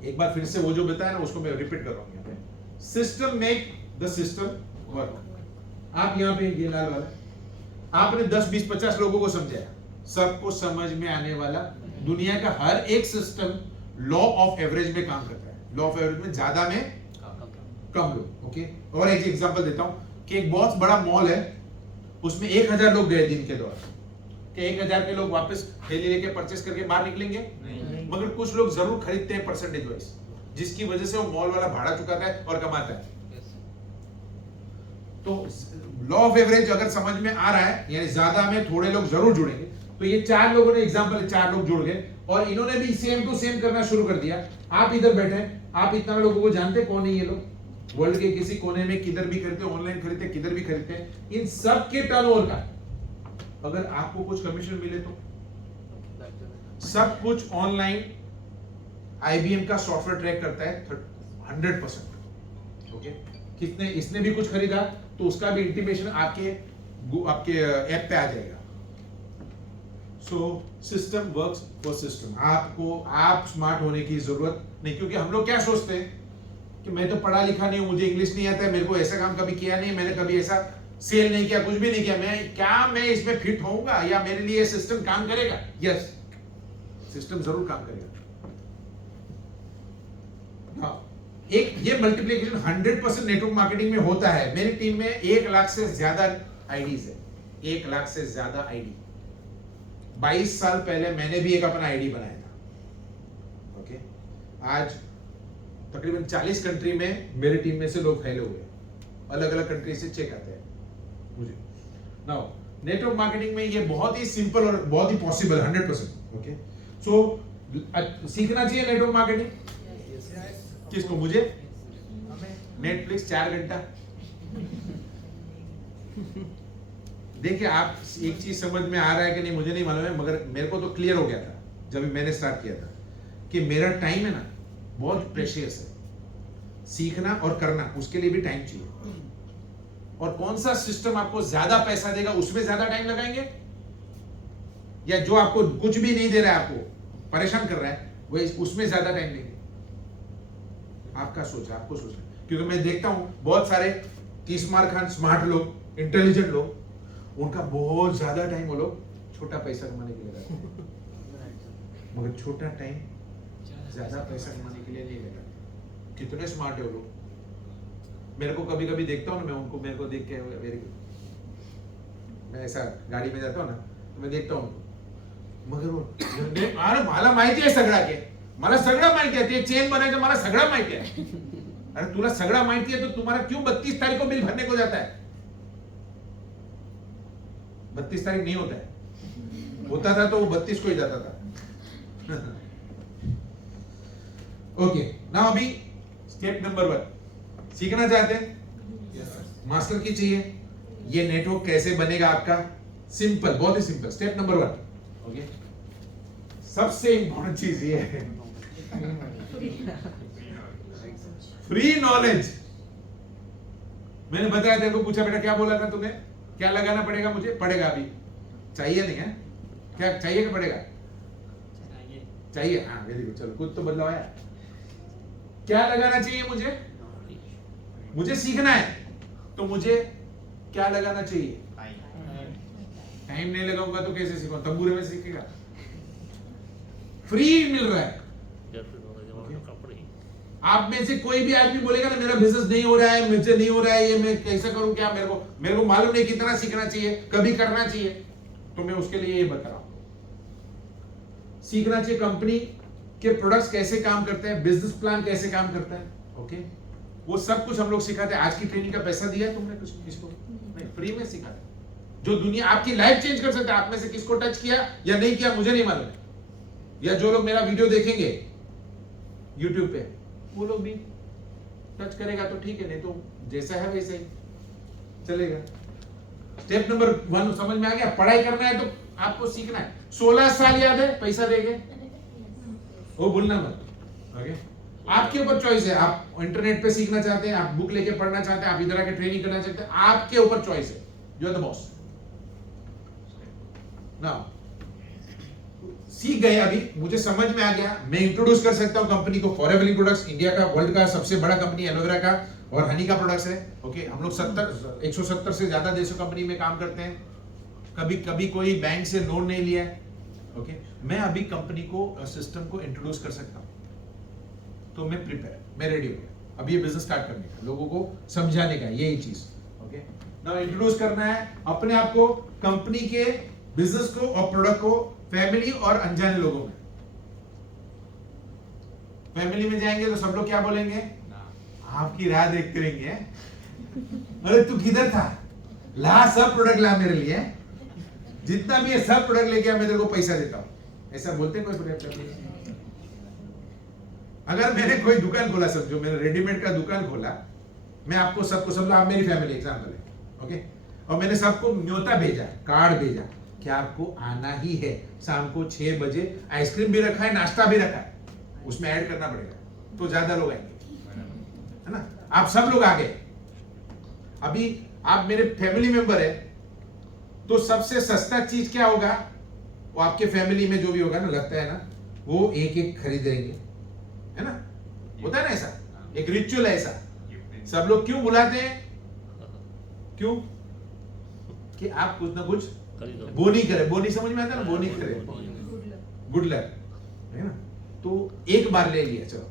एक बार फिर से वो जो बताया ना उसको मैं रिपीट कर रहा हूं यहाँ पे, system make the system work. आप यहाँ पे ये लाल वाला आपने 10 20 50 लोगों को समझाया, सबको समझ में आने वाला, दुनिया का हर एक सिस्टम लॉ ऑफ एवरेज में काम करता है, लॉ ऑफ एवरेज में ज्यादा में कम लोग, ओके। और एक एग्जांपल देता हूं कि एक बहुत बड़ा मॉल है, उसमें 1000 लोग गए दिन के दौरान, कि 1000 के लोग वापस थैली लेके परचेस करके बाहर निकलेंगे नहीं, मगर कुछ लोग जरूर खरीदते हैं परसेंटेज वाइज, जिसकी वजह से वो मॉल वाला भाड़ा चुकाता है और कमाता है। तो लॉ ऑफ एवरेज अगर समझ में आ रहा है, यानी ज्यादा में थोड़े लोग जरूर जुड़ेंगे। तो ये 4 लोगों ने एग्जांपल, 4 लोग जुड़ गए और इन्होंने भी सेम टू सेम करना शुरू कर दिया। आप इधर बैठे, आप इतना लोगों को जानते कौन है ये लोग, वर्ल्ड के किसी कोने में किधर भी खरीदते, ऑनलाइन खरीदते, किधर भी खरीदते, इन सब के टर्नओवर का अगर आपको कुछ कमीशन मिले तो सब कुछ ऑनलाइन आईबीएम का सॉफ्टवेयर ट्रैक करता है 100%, ओके। कितने इसने भी कुछ खरीदा तो उसका भी इंटीमेशन आपके ऐप पे आ जाएगा। So system works for system. आप स्मार्ट होने की जरूरत नहीं, क्योंकि हम लोग क्या सोचते हैं कि मैं तो पढ़ा लिखा नहीं हूं, मुझे इंग्लिश नहीं आता है, मेरे को ऐसा काम कभी किया नहीं, मैंने कभी ऐसा सेल नहीं किया, कुछ भी नहीं किया, मैं इसमें फिट होऊंगा या मेरे लिए सिस्टम काम करेगा? यस, सिस्टम जरूर काम करेगा। हाँ, एक ये मल्टीप्लिकेशन 100% नेटवर्क मार्केटिंग में होता है। मेरी टीम में 1 लाख से ज्यादा आईडीज है, 1 लाख से ज्यादा आईडी। 22 साल पहले मैंने भी एक अपना आईडी बनाया था, ओके। आज तकरीबन 40 कंट्री में मेरी टीम में से लोग फैले हुए, अलग अलग कंट्री से चेक आते हैं मुझे। नाउ नेटवर्क मार्केटिंग में ये बहुत ही सिंपल और बहुत ही पॉसिबल 100%, ओके। सो सीखना चाहिए नेटवर्क मार्केटिंग। किसको? मुझे। नेटफ्लिक्स 4 घंटा। देखिए, आप एक चीज समझ में आ रहा है कि नहीं मुझे नहीं मालूम है, मगर मेरे को तो क्लियर हो गया था जब मैंने स्टार्ट किया था कि मेरा टाइम है ना बहुत प्रेशियस है। सीखना और करना, उसके लिए भी टाइम चाहिए। और कौन सा सिस्टम आपको ज्यादा पैसा देगा उसमें ज्यादा टाइम लगाएंगे, या जो आपको कुछ भी नहीं दे रहा है, आपको परेशान कर रहा है, वो उसमें ज्यादा टाइम देंगे? आपका सोच है, आपको सोचना। क्योंकि मैं देखता हूं बहुत सारे 30 मार्क खान स्मार्ट लोग, इंटेलिजेंट लोग, उनका बहुत ज्यादा टाइम वो लोग छोटा पैसा कमाने के लिए लगाते हैं, मगर छोटा टाइम ज्यादा पैसा कमाने के लिए नहीं लगाते। कितने स्मार्ट है वो लोग। मेरे को कभी कभी देखता हूँ ना, मैं उनको, मेरे को देख के वेरी गुड, मैं ऐसा गाड़ी में जाता हूँ ना तो मैं देखता हूँ, मगर वो अरे मला माहिती आहे सगळं के, मला सगळं माहिती आहे, ते चेन बनायचं मला सगळं माहिती आहे। अरे तुला सगळं माहिती है तो तुम्हारा क्यों 32 तारीख को बिल भरने को जाता है? 32 तारीख नहीं होता है, होता था तो वो 32 को ही जाता था। ओके, नाउ अभी स्टेप नंबर 1 सीखना चाहते हैं? मास्टर की चाहिए। ये नेटवर्क कैसे बनेगा आपका? सिंपल, बहुत ही सिंपल। Step number 1, okay. सबसे इंपॉर्टेंट चीज ये है, फ्री नॉलेज। मैंने बताया, तेरे को पूछा बेटा क्या बोला था तूने, क्या लगाना पड़ेगा मुझे? पड़ेगा अभी, चाहिए नहीं है? क्या चाहिए कि पड़ेगा? चाहिए। हाँ, वेरी गुड, चलो कुछ तो बदलाव आया। क्या लगाना चाहिए मुझे? मुझे सीखना है तो मुझे क्या लगाना चाहिए? टाइम नहीं लगाऊंगा तो कैसे सीखूंगा? तंबूरे में सीखेगा? फ्री मिल रहा है। आप में से कोई भी आदमी बोलेगा ना मेरा बिजनेस नहीं हो रहा है, मुझसे नहीं हो रहा है, ये मैं कैसे करूं, क्या मेरे को मालूम नहीं कितना सीखना चाहिए, कभी करना चाहिए, तो मैं उसके लिए ये बता रहा हूं। सीखना चाहिए कंपनी के प्रोडक्ट्स कैसे काम करते हैं, बिजनेस प्लान कैसे काम करता है, ओके वो सब कुछ हम लोग सिखाते हैं। आज की ट्रेनिंग का पैसा दिया है तुमने कुछ किसको? नहीं, फ्री में सिखाते हैं। जो दुनिया आपकी लाइफ चेंज कर सकता है, आप में से किसको टच किया या नहीं किया मुझे नहीं मालूम है, या जो लोग मेरा वीडियो देखेंगे YouTube पे वो लोग भी टच करेगा तो ठीक है, नहीं तो जैसा है वैसे ही चलेगा। स्टेप नंबर 1 समझ में आ गया? पढ़ाई करना है तो आपको सीखना है। 16 साल याद है, पैसा देंगे वो भूलना मत, ओके आपके ऊपर चॉइस है। आप इंटरनेट पे सीखना चाहते हैं, आप बुक लेके पढ़ना चाहते हैं, आप इधर आके ट्रेनिंग करना चाहते हैं, आपके ऊपर चॉइस है। You are the boss. Now सीख गए, अभी मुझे समझ में आ गया, मैं इंट्रोड्यूस कर सकता हूं कंपनी को। फॉरएवर लीफ प्रोडक्ट्स इंडिया का, वर्ल्ड का सबसे बड़ा कंपनी एलोवेरा का और हनी का प्रोडक्ट्स है, ओके हम लोग 170 से ज्यादा देशों कंपनी में काम करते हैं, कभी कोई बैंक से लोन नहीं लिया है, ओके मैं अभी कंपनी को सिस्टम को इंट्रोड्यूस कर सकता हूं, तो मैं प्रिपेयर, मैं रेडी हो गया अभी ये बिजनेस स्टार्ट करने का, लोगों को समझाने का, यही चीज, ओके नाउ इंट्रोड्यूस करना है अपने आप को, कंपनी के बिजनेस को और प्रोडक्ट को फैमिली और अनजाने लोगों में। फैमिली में जाएंगे तो सब लोग क्या बोलेंगे? आपकी राह देखते रहेंगे, अरे तू किधर था, ला सब प्रोडक्ट ला मेरे लिए, जितना भी है सब प्रोडक्ट लेके आ, मैं तेरे को पैसा देता हूं, ऐसा बोलते हैं कोई प्रोडक्ट? अगर मैंने कोई दुकान खोला, समझो मैंने रेडीमेड का दुकान खोला, मैं आपको सबको समझो, आप मेरी फैमिली एग्जांपल है, ओके और मैंने सबको न्योता भेजा, कार्ड भेजा कि आपको आना ही है, शाम को 6 बजे आइसक्रीम भी रखा है, नाश्ता भी रखा है, उसमें ऐड करना पड़ेगा तो ज्यादा लोग आएंगे, है ना? आप सब लोग आ गए, अभी आप मेरे फैमिली मेंबर है, तो सबसे सस्ता चीज क्या होगा? वो आपके फैमिली में जो भी होगा ना, लगता है ना, वो एक एक खरीदेंगे, है ना? होता है ना ऐसा, एक रिचुअल है ऐसा। सब लोग क्यों बुलाते हैं? क्यों? कि आप कुछ ना कुछ खरीदो। बोनी करे, बोनी समझ में आता है ना, बोनी करे, गुड लक, है ना? तो एक बार ले लिया, चलो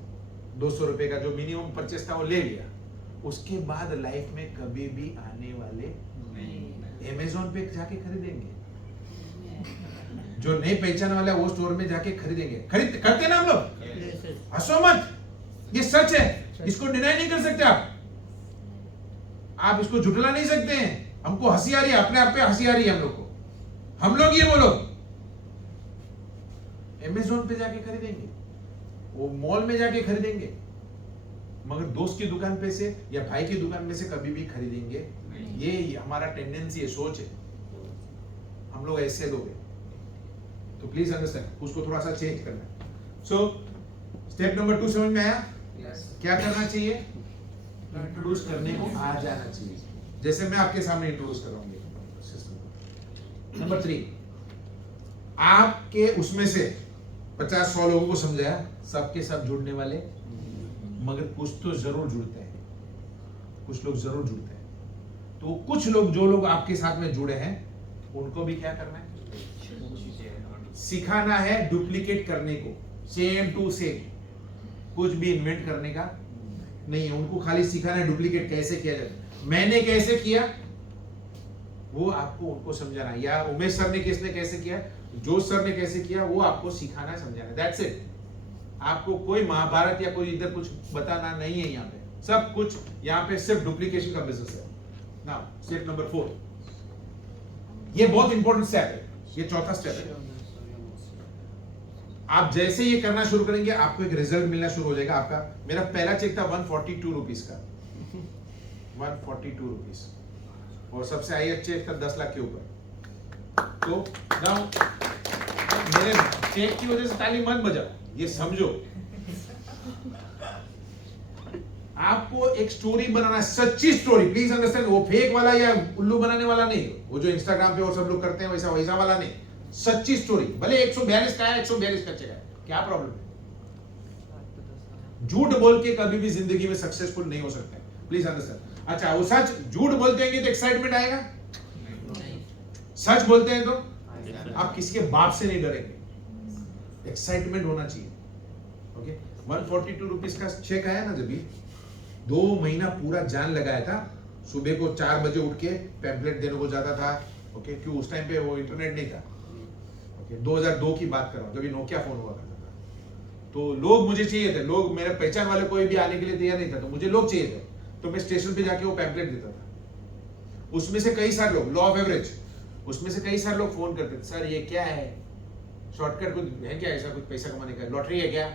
200 रुपए का जो मिनिमम परचेस था वो ले लिया, उसके बाद लाइफ में कभी भी आने वाले अमेज़न पे जाके खरीदेंगे, जो नहीं पहचान वाला वो स्टोर में जाके खरीदेंगे, खरीद करते ना हम लोग, हंसो मत, ये सच है, इसको डिनाई नहीं कर सकते आप इसको झुठला नहीं सकते हैं। हमको हंसी आ रही है, अपने आप पे हंसी आ रही है हम लोग ये बोलो अमेज़न पे जाके खरीदेंगे, वो मॉल में जाके खरीदेंगे, मगर दोस्त की दुकान पे से या भाई की दुकान में से कभी भी खरीदेंगे? ये हमारा टेंडेंसी है, सोच है, हम लोग ऐसे लोग हैं, तो प्लीज अंडरस्टैंड, उसको थोड़ा सा चेंज करना है। सो स्टेप नंबर 2 समझ में आया? क्या करना चाहिए? इंट्रोड्यूस करने को आ जाना चाहिए, जैसे मैं आपके सामने इंट्रोड्यूस कर रहा हूँ सिस्टम। नंबर 3, आपके उसमें से 50-100 लोगों को समझाया, सबके सब जुड़ने वाले, मगर कुछ तो जरूर जुड़ते हैं, कुछ लोग जरूर जुड़ते हैं, तो कुछ लोग जो लोग आपके साथ में जुड़े हैं उनको भी क्या करना है? सिखाना है डुप्लीकेट करने को, सेम टू सेम, कुछ भी इन्वेंट करने का नहीं है, उनको खाली सिखाना है डुप्लीकेट कैसे किया जाए। मैंने कैसे किया वो आपको उनको समझाना है, या उमेश सर ने कैसे किया, जोश सर ने कैसे किया, वो आपको सिखाना है, समझाना है, दैट्स इट। आपको कोई महाभारत या कोई इधर कुछ बताना नहीं है, यहाँ पे सब कुछ, यहाँ पे सिर्फ डुप्लीकेशन का बिजनेस है। नाउ स्टेप नंबर 4, ये बहुत इंपॉर्टेंट स्टेप है, ये चौथा स्टेप है। आप जैसे ये करना शुरू करेंगे आपको एक रिजल्ट मिलना शुरू हो जाएगा। आपका मेरा पहला चेक था 142 रुपीज का, 142 रुपीज, और सबसे हाईएस्ट चेक था 10 लाख के ऊपर। तो नाउ मेरे चेक की वजह से ताली मत बजाओ, ये समझो आपको एक स्टोरी बनाना है, सच्ची स्टोरी, प्लीज अंडरस्टैंड, वो फेक वाला या उल्लू बनाने वाला नहीं, वो जो इंस्टाग्राम पे और सब लोग करते हैं वैसा वाला नहीं, सच्ची स्टोरी। भले 142 का है, 142 का चेक है, क्या प्रॉब्लम है? झूठ बोल के कभी भी जिंदगी में सक्सेसफुल नहीं हो सकते, प्लीज अंडरस्टैंड। अच्छा, वो सच, झूठ बोलते हैं तो एक्साइटमेंट आएगा, सच बोलते हैं तो आप किसी के बाप से नहीं डरेंगे, एक्साइटमेंट होना चाहिए, ओके। 142 रुपीज का चेक आया ना, जब भी 2 महीना पूरा जान लगाया था, सुबह को 4 बजे उठ के पैम्पलेट देने को जाता था, ओके क्यों उस टाइम पे वो इंटरनेट नहीं था। ओके 2002 की बात कर रहा हूँ जब ये नोकिया फोन हुआ करता था। तो लोग मुझे चाहिए थे, लोग मेरे पहचान वाले कोई भी आने के लिए तैयार नहीं था, तो मुझे लोग चाहिए थे। तो मैं स्टेशन पे जाके वो पैम्पलेट देता था। उसमें से कई सारे लोग, लॉ ऑफ एवरेज, उसमें से कई सारे लोग फोन करते थे, सर ये क्या है, शॉर्टकट कुछ है क्या, ऐसा कुछ पैसा कमाने का, लॉटरी है क्या,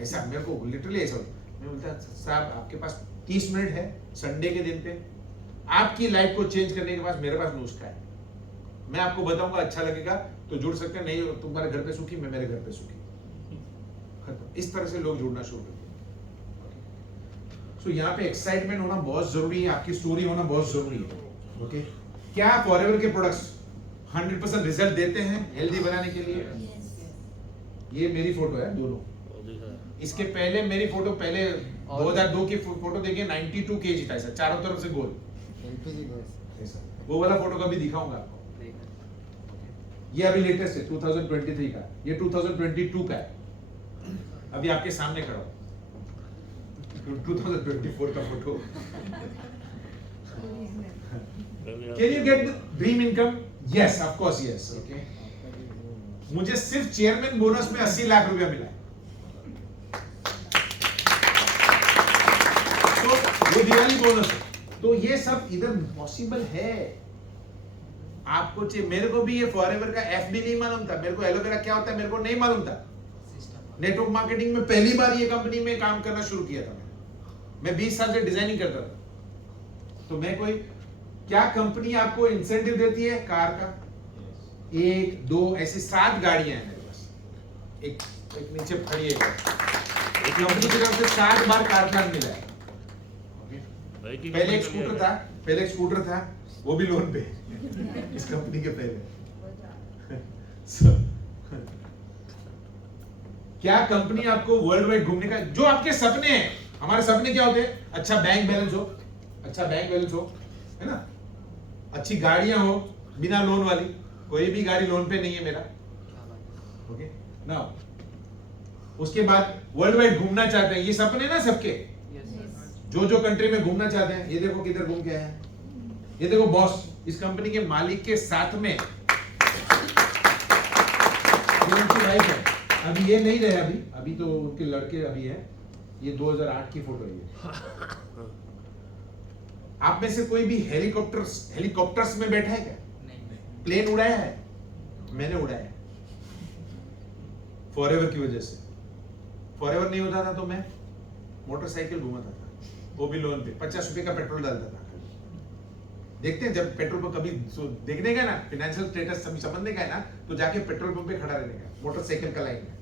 ऐसा मेरे को लिटरली ऐसा। मैं बोलता साहब आपके पास 30 मिनट है संडे के दिन पे, आपकी लाइफ को चेंज करने के पास मेरे पास नुस्खा है, मैं आपको बताऊंगा, अच्छा लगेगा तो जुड़ सकते हैं, नहीं तुम्हारे घर पे सुखी, मैं मेरे घर पे सुखी, खत्म। इस तरह से लोग जुड़ना शुरू करते हैं। सो यहाँ पे एक्साइटमेंट होना बहुत जरूरी है, आपकी स्टोरी होना बहुत जरूरी है। ओके क्या फॉरएवर के प्रोडक्ट्स 100% रिजल्ट देते हैं हेल्दी बनाने के लिए? ये मेरी फोटो है दोनों, इसके पहले मेरी फोटो पहले 2002 की फोटो देखिए 92 kg था ऐसा, चारों तरफ से गोल एलपीजी गैस ऐसा। वो वाला फोटो कभी दिखाऊंगा आपको। ये अभी लेटेस्ट है 2023 का, ये 2022 का है, अभी आपके सामने खड़ा हूं। 2024 का photo. Can you get the dream income? Yes, of course, yes. Okay. मुझे सिर्फ चेयरमैन बोनस में 80 लाख रुपया मिला। तो वो दिवाली बोनस है। तो ये सब इधर पॉसिबल है। आपको चाहिए, मेरे को भी ये फॉरएवर का एफडी नहीं मालूम था, मेरे को एलोवेरा क्या होता है मेरे को नहीं मालूम था। नेटवर्क मार्केटिंग में पहली बार ये कंपनी में काम करना शुरू किया था मैं 20 साल से डिजाइनिंग करता था। तो मैं कोई क्या कंपनी आपको इंसेंटिव देती है कार का, 1 2 ऐसी 7 गाड़ियां हैं मेरे पास, एक नीचे खड़ी है, एक कंपनी की तरफ से 7 बार कार प्लान मिला है। पहले एक स्कूटर था वो भी लोन पे इस कंपनी के पहले। क्या कंपनी आपको वर्ल्ड वाइड घूमने का, जो आपके सपने हैं, हमारे सपने क्या होते हैं, अच्छा बैंक बैलेंस हो, है ना, अच्छी गाड़ियां हो बिना लोन वाली, कोई भी गाड़ी लोन पे नहीं है मेरा। ओके ना, उसके बाद वर्ल्ड वाइड घूमना चाहते हैं, ये सपने ना सबके, जो कंट्री में घूमना चाहते हैं। ये देखो किधर घूम के आए हैं, ये देखो बॉस इस कंपनी के मालिक के साथ में उनकी वाइफ है, अभी ये नहीं रहे, अभी तो उनके लड़के अभी है, ये 2008 की फोटो है ये। आप में से कोई भी हेलीकॉप्टर्स में बैठा है क्या? प्लेन उड़ाया है? मैंने उड़ाया है फॉरएवर की वजह से। फॉरएवर नहीं होता था तो मैं मोटरसाइकिल घुमाता था, वो भी लोन पे, 50 रुपए का पेट्रोल डालता था। देखते हैं जब पेट्रोल पंप कभी देखने का ना, फाइनेंशियल स्टेटस समझने का है ना, तो जाके पेट्रोल पंप पे खड़ा रहने का, मोटरसाइकिल का लाइन में।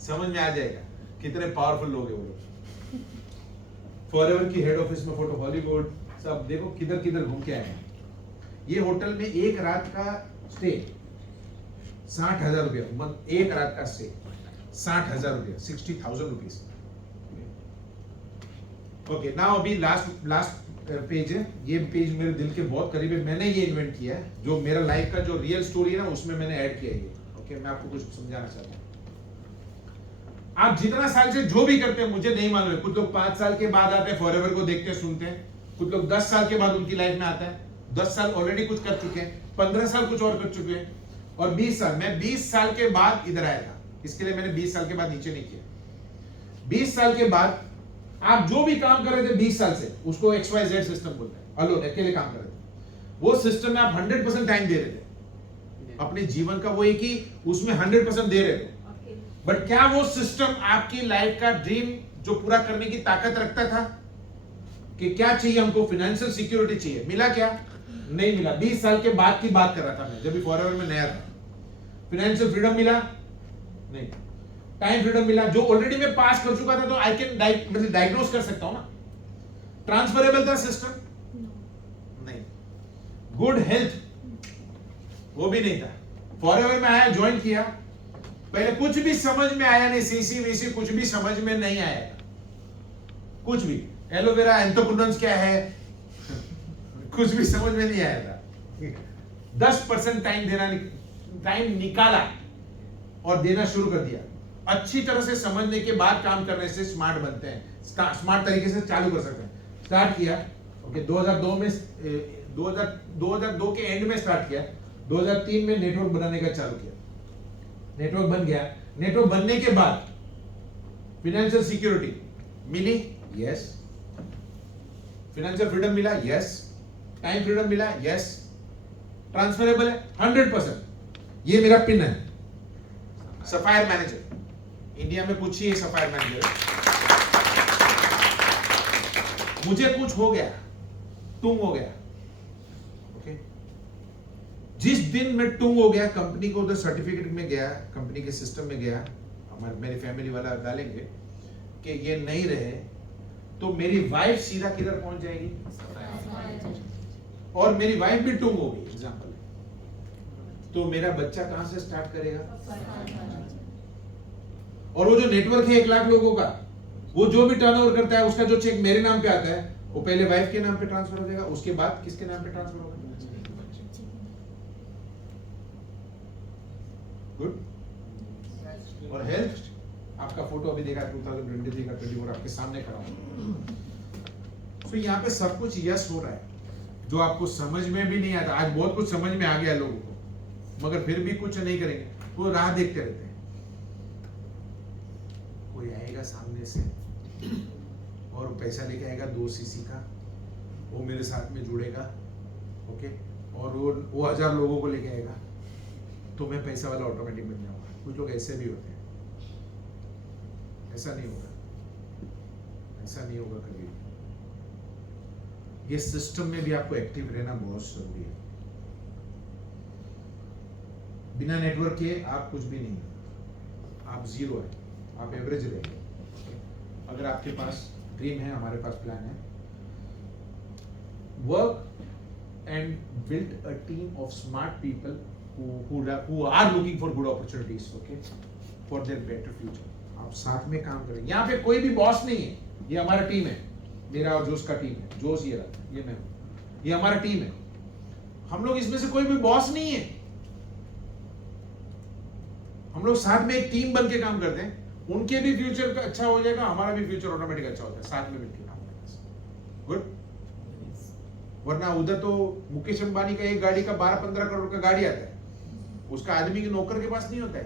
समझ में आ जाएगा कितने पावरफुल लोग हैं वो लोग। फॉरएवर की हेड ऑफिस में फोटो, हॉलीवुड सब देखो किधर किधर घूम के आए हैं। ये होटल में एक रात का स्टे 60,000 रुपया, एक रात का स्टे 60,000 रुपया, 60,000 रुपीज। ओके नाउ अभी लास्ट पेज है, ये पेज मेरे दिल के बहुत करीब है, मैंने ये इन्वेंट किया है, जो मेरा लाइफ का जो रियल स्टोरी है ना उसमें मैंने ऐड किया है ये। ओके मैं आपको कुछ समझाना चाहता हूँ। आप जितना साल से जो भी करते हैं मुझे नहीं मालूम है, कुछ लोग 5 साल के बाद आते हैं फॉरएवर को देखते हैं सुनते हैं, कुछ लोग 10 साल के बाद उनकी लाइफ में आता है, 10 साल ऑलरेडी कुछ कर चुके हैं, 15 साल कुछ और कर चुके हैं, और 20 साल, मैं 20 साल के बाद इधर आया था, इसके लिए मैंने 20 साल के बाद नीचे नहीं किया। 20 साल के बाद आप जो भी काम कर रहे थे 20 साल से, उसको XYZ सिस्टम बोलते हैं, अलोन अकेले काम कर रहे थे, वो सिस्टम में आप 100% टाइम दे रहे थे अपने जीवन का, वो एक ही उसमें 100% दे रहे थे। बट क्या वो सिस्टम आपकी लाइफ का ड्रीम जो पूरा करने की ताकत रखता था? कि क्या चाहिए हमको, फाइनेंशियल सिक्योरिटी चाहिए, मिला क्या? नहीं मिला। 20 साल के बाद की बात कर रहा था मैं, जब भी फॉरएवर में नया था। फाइनेंशियल फ्रीडम मिला? नहीं। टाइम फ्रीडम मिला? जो ऑलरेडी मैं पास कर चुका था तो आई कैन मतलब डायग्नोस कर सकता हूं ना। ट्रांसफरेबल था सिस्टम? नहीं। Good health? वो भी नहीं था। फॉरएवर में आया, ज्वाइन किया, पहले कुछ भी समझ में आया नहीं, सीसी वीसी कुछ भी समझ में नहीं आया, कुछ भी। एलोवेरा एंथोकुडन्स क्या है कुछ भी समझ में नहीं आया था। 10% टाइम निकाला और देना शुरू कर दिया। अच्छी तरह से समझने के बाद काम करने से स्मार्ट बनते हैं, स्मार्ट तरीके से चालू कर सकते हैं। स्टार्ट किया, ओके 2002 में 2002 के एंड में स्टार्ट किया, 2003 में नेटवर्क बनाने का चालू किया, नेटवर्क बन गया। नेटवर्क बनने के बाद फाइनेंशियल सिक्योरिटी मिली, यस। फाइनेंशियल फ्रीडम मिला, यस। टाइम फ्रीडम मिला, यस। ट्रांसफरेबल है 100%। ये मेरा पिन है, सफायर मैनेजर। इंडिया में पूछिए सफायर मैनेजर। मुझे कुछ हो गया, टुंग हो गया, ओके। जिस दिन मैं टुंग हो गया, कंपनी को उधर सर्टिफिकेट में गया, कंपनी के सिस्टम में गया, मेरी फैमिली वाला डालेंगे कि ये नहीं रहे, तो मेरी वाइफ सीधा किधर पहुंच जाएगी, और मेरी वाइफ भी टुंग होगी एग्जांपल, तो मेरा बच्चा कहां से स्टार्ट करेगा? और वो जो नेटवर्क है 1 लाख लोगों का, वो जो भी टर्नओवर करता है, उसका जो चेक मेरे नाम पे आता है, वो पहले वाइफ के नाम पे ट्रांसफर हो जाएगा, उसके बाद किसके नाम पे ट्रांसफर होगा? गुड। और हेल्थ, आपका फोटो अभी देखा 2023 का 24 आपके सामने खड़ा है। तो यहाँ पे सब कुछ यस हो रहा है, जो आपको समझ में भी नहीं आता। आज बहुत कुछ समझ में आ गया लोगों को, मगर फिर भी कुछ नहीं करेंगे, वो राह देखते रहते हैं। कोई आएगा सामने से और पैसा लेके आएगा 2 सीसी का, वो मेरे साथ में जुड़ेगा, ओके, और वो 1000 लोगों को लेके आएगा, तो मैं पैसा वाला ऑटोमेटिक बन जाऊंगा। कुछ लोग ऐसे भी होते हैं। ऐसा नहीं होगा, ऐसा नहीं होगा कभी। ये सिस्टम में भी आपको एक्टिव रहना बहुत जरूरी है। बिना नेटवर्क के आप कुछ भी नहीं है, आप जीरो है, आप एवरेज रहेंगे। अगर आपके पास ड्रीम है, हमारे पास प्लान है, work and build a team of smart people who are looking for good opportunities, okay, for their better future. आप साथ में काम करें। यहाँ पे कोई भी बॉस नहीं है, ये हमारा टीम है, मेरा और जोश का टीम है। जोश ये रहा, ये मैं हूँ, ये हमारा टीम है। हम लोग इसमें से कोई भी बॉस नहीं है, हम लोग साथ में एक टीम बन के काम करते हैं। उनके भी फ्यूचर अच्छा हो जाएगा, हमारा भी फ्यूचर ऑटोमेटिक अच्छा होता है, साथ में मिलकर काम करने। गुड। वरना उधर तो मुकेश अंबानी का एक गाड़ी का 12-15 करोड़ का गाड़ी आता है, उसका आदमी के नौकर के पास नहीं होता।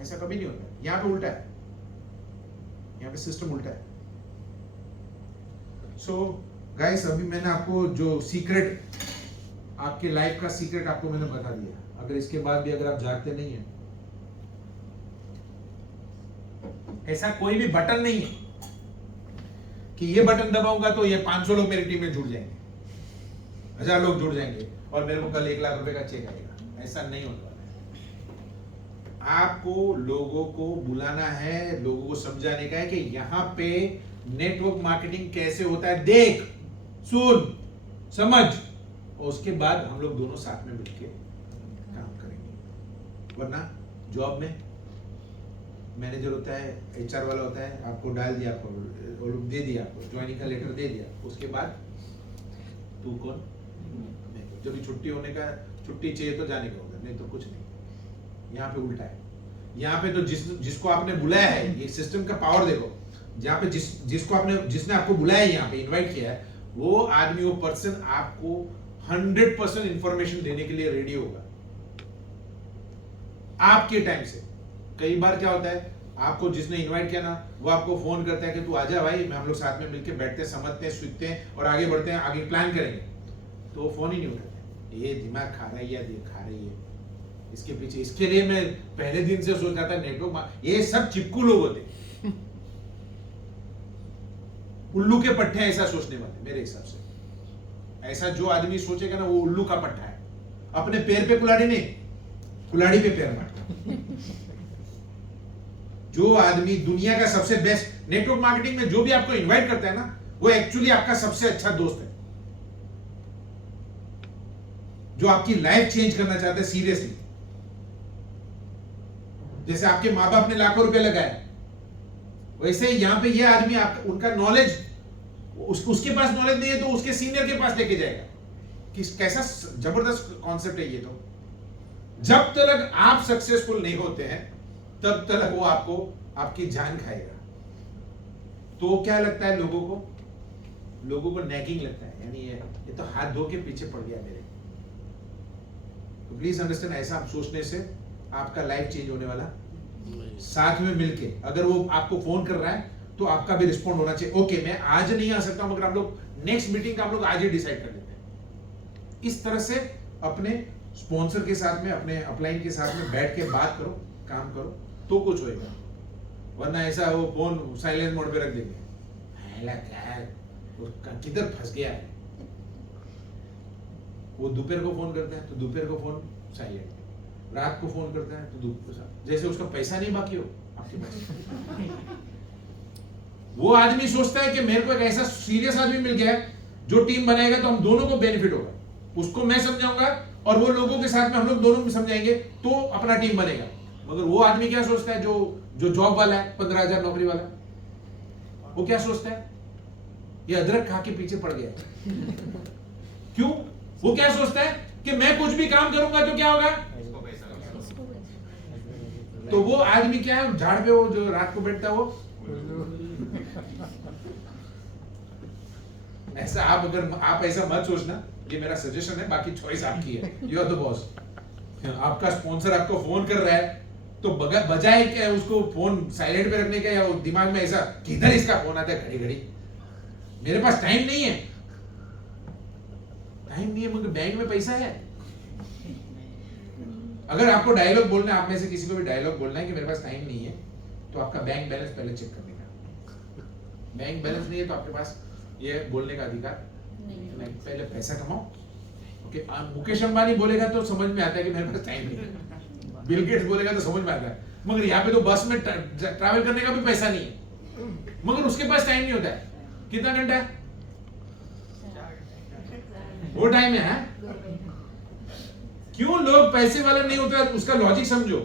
ऐसा कभी नहीं होता। यहाँ पे उल्टा है, यहाँ पे सिस्टम उल्टा है। सो गाइस, अभी मैंने आपको जो सीक्रेट, आपके लाइफ का सीक्रेट आपको मैंने बता दिया। अगर इसके बाद भी अगर आप जागते नहीं है, ऐसा कोई भी बटन नहीं है कि ये बटन दबाऊंगा तो ये 500 लोग मेरी टीम में जुड़ जाएंगे, 1000 लोग जुड़ जाएंगे और मेरे को कल 1 लाख रुपए का चेक आएगा। ऐसा नहीं होता। आपको लोगों को बुलाना है, लोगों को समझाने का है कि यहाँ पे नेटवर्क मार्केटिंग कैसे होता है, देख, सुन, समझ, और उसके बाद हम लोग दोनों साथ में मिलकर काम करेंगे। वरना जॉब में मैनेजर होता है, HR वाला होता है, आपको डाल दिया, आपको दे दिया, आपको ज्वाइनिंग का लेटर दे दिया, उसके बाद तू कौन? जब छुट्टी होने का, छुट्टी चाहिए तो जाने का होगा, नहीं तो कुछ नहीं। यहाँ पे उल्टा है। यहाँ पे तो जिसको आपने बुलाया है, ये सिस्टम का पावर देखो, जहाँ पे जिसने आपको बुलाया है, यहाँ पे इनवाइट किया है, वो आदमी, वो पर्सन आपको 100% इंफॉर्मेशन देने के लिए रेडी होगा आपके टाइम से। कई बार क्या होता है, आपको जिसने इनवाइट किया ना, वो आपको फोन करता है कि तू आजा भाई, मैं हम लोग साथ में मिलकर बैठते हैं, समझते हैं, सीखते हैं और आगे बढ़ते हैं, आगे प्लान करेंगे। तो वो फोन ही नहीं उठाते, ये दिमाग खा रहा है या खा रही है, इसके पीछे। इसके लिए मैं पहले दिन से सोच रहा था नेटवर्क, ये सब चिपकू लोग होते, उल्लू के पट्टे, ऐसा सोचने वाले मेरे हिसाब से। ऐसा जो आदमी सोचेगा ना, वो उल्लू का पट्टा है। अपने पैर पे कुल्हाड़ी नहीं, कुल्हाड़ी पे पैर मारता। जो आदमी दुनिया का सबसे बेस्ट नेटवर्क मार्केटिंग में जो भी आपको इनवाइट करता है ना, वो एक्चुअली आपका सबसे अच्छा दोस्त है, जो आपकी लाइफ चेंज करना चाहता है सीरियसली। जैसे आपके माँ बाप ने लाखों रुपए लगाए, वैसे ही यहां पे ये आदमी आपका, उनका नॉलेज, उसके पास नॉलेज नहीं है तो उसके सीनियर के पास लेके जाएगा। कि कैसा जबरदस्त कॉन्सेप्ट है ये। तो जब तक आप सक्सेसफुल नहीं होते हैं, तब तक वो आपको, आपकी जान खाएगा। तो क्या लगता है लोगों को लोगों को नैगिंग लगता है, यानी ये तो हाथ धो के पीछे पड़ गया मेरे। तो प्लीज अंडरस्टैंड, ऐसा आप सोचने से आपका लाइफ चेंज होने वाला। नहीं। साथ में मिलके अगर वो आपको फोन कर रहा है तो आपका भी रिस्पॉन्ड होना चाहिए। ओके मैं आज नहीं आ सकता मगर हम लोग नेक्स्ट मीटिंग का हम लोग आज ही डिसाइड कर लेते हैं। इस तरह से अपने स्पॉन्सर के साथ में, अपने अपलाइन के साथ में बैठ के बात करो, काम करो तो कुछ होएगा। वरना ऐसा वो फोन साइलेंट मोड पे रख देंगे, हैला क्या वो किधर फंस गया है। वो दोपहर को फोन करता है तो दोपहर को फोन साइलेंट, रात को फोन करता है तो जैसे उसका पैसा नहीं बाकी हो आपके पास। वो आदमी सोचता है कि मेरे को एक ऐसा सीरियस आदमी मिल गया है जो टीम बनाएगा तो हम दोनों को बेनिफिट होगा, उसको मैं समझाऊंगा और वो लोगों के साथ में हम लोग दोनों में समझाएंगे तो अपना टीम बनेगा। मगर वो आदमी क्या सोचता है जो जॉब वाला है, 15,000 नौकरी वाला, वो क्या सोचता है, ये अदरक खा के पीछे पड़ गया है। क्यों? वो क्या सोचता है कि मैं कुछ भी काम करूंगा तो क्या होगा, तो वो आदमी क्या है, झाड़ पे वो जो रात को बैठता है वो ऐसा। आप ऐसा मत सोचना, ये मेरा सजेशन है, बाकी चॉइस आपकी है, यू आर द बॉस। आपका स्पॉन्सर आपको फोन कर रहा है तो बजाय क्या उसको फोन साइलेंट पे रखने का या दिमाग में ऐसा किधर इसका फोन आता है घड़ी घड़ी, मेरे पास टाइम नहीं है, टाइम नहीं है मगर बैंक में पैसा है। अगर आपको डायलॉग बोलना है, आप में से किसी को भी डायलॉग बोलना है कि मेरे पास टाइम नहीं है, तो आपका बैंक बैलेंस पहले चेक करने का। बैंक बैलेंस नहीं है तो आपके पास ये बोलने का अधिकार नहीं। पहले पैसा कमाओ। ओके, मुकेश अंबानी बोलेगा तो समझ में आता है कि मेरे पास टाइम नहीं है, बिल गेट्स बोलेगा तो समझ में आता है, मगर यहाँ पे तो बस में ट्रैवल करने का भी पैसा नहीं है, मगर उसके पास टाइम नहीं होता है। कितना घंटा है वो टाइम है, क्यों लोग पैसे वाला नहीं होता, उसका लॉजिक समझो।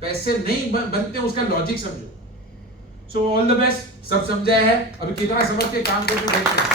पैसे नहीं बनते उसका लॉजिक समझो। सो ऑल द बेस्ट, सब समझाया है, अभी कितना समझ के काम करके देखते हैं।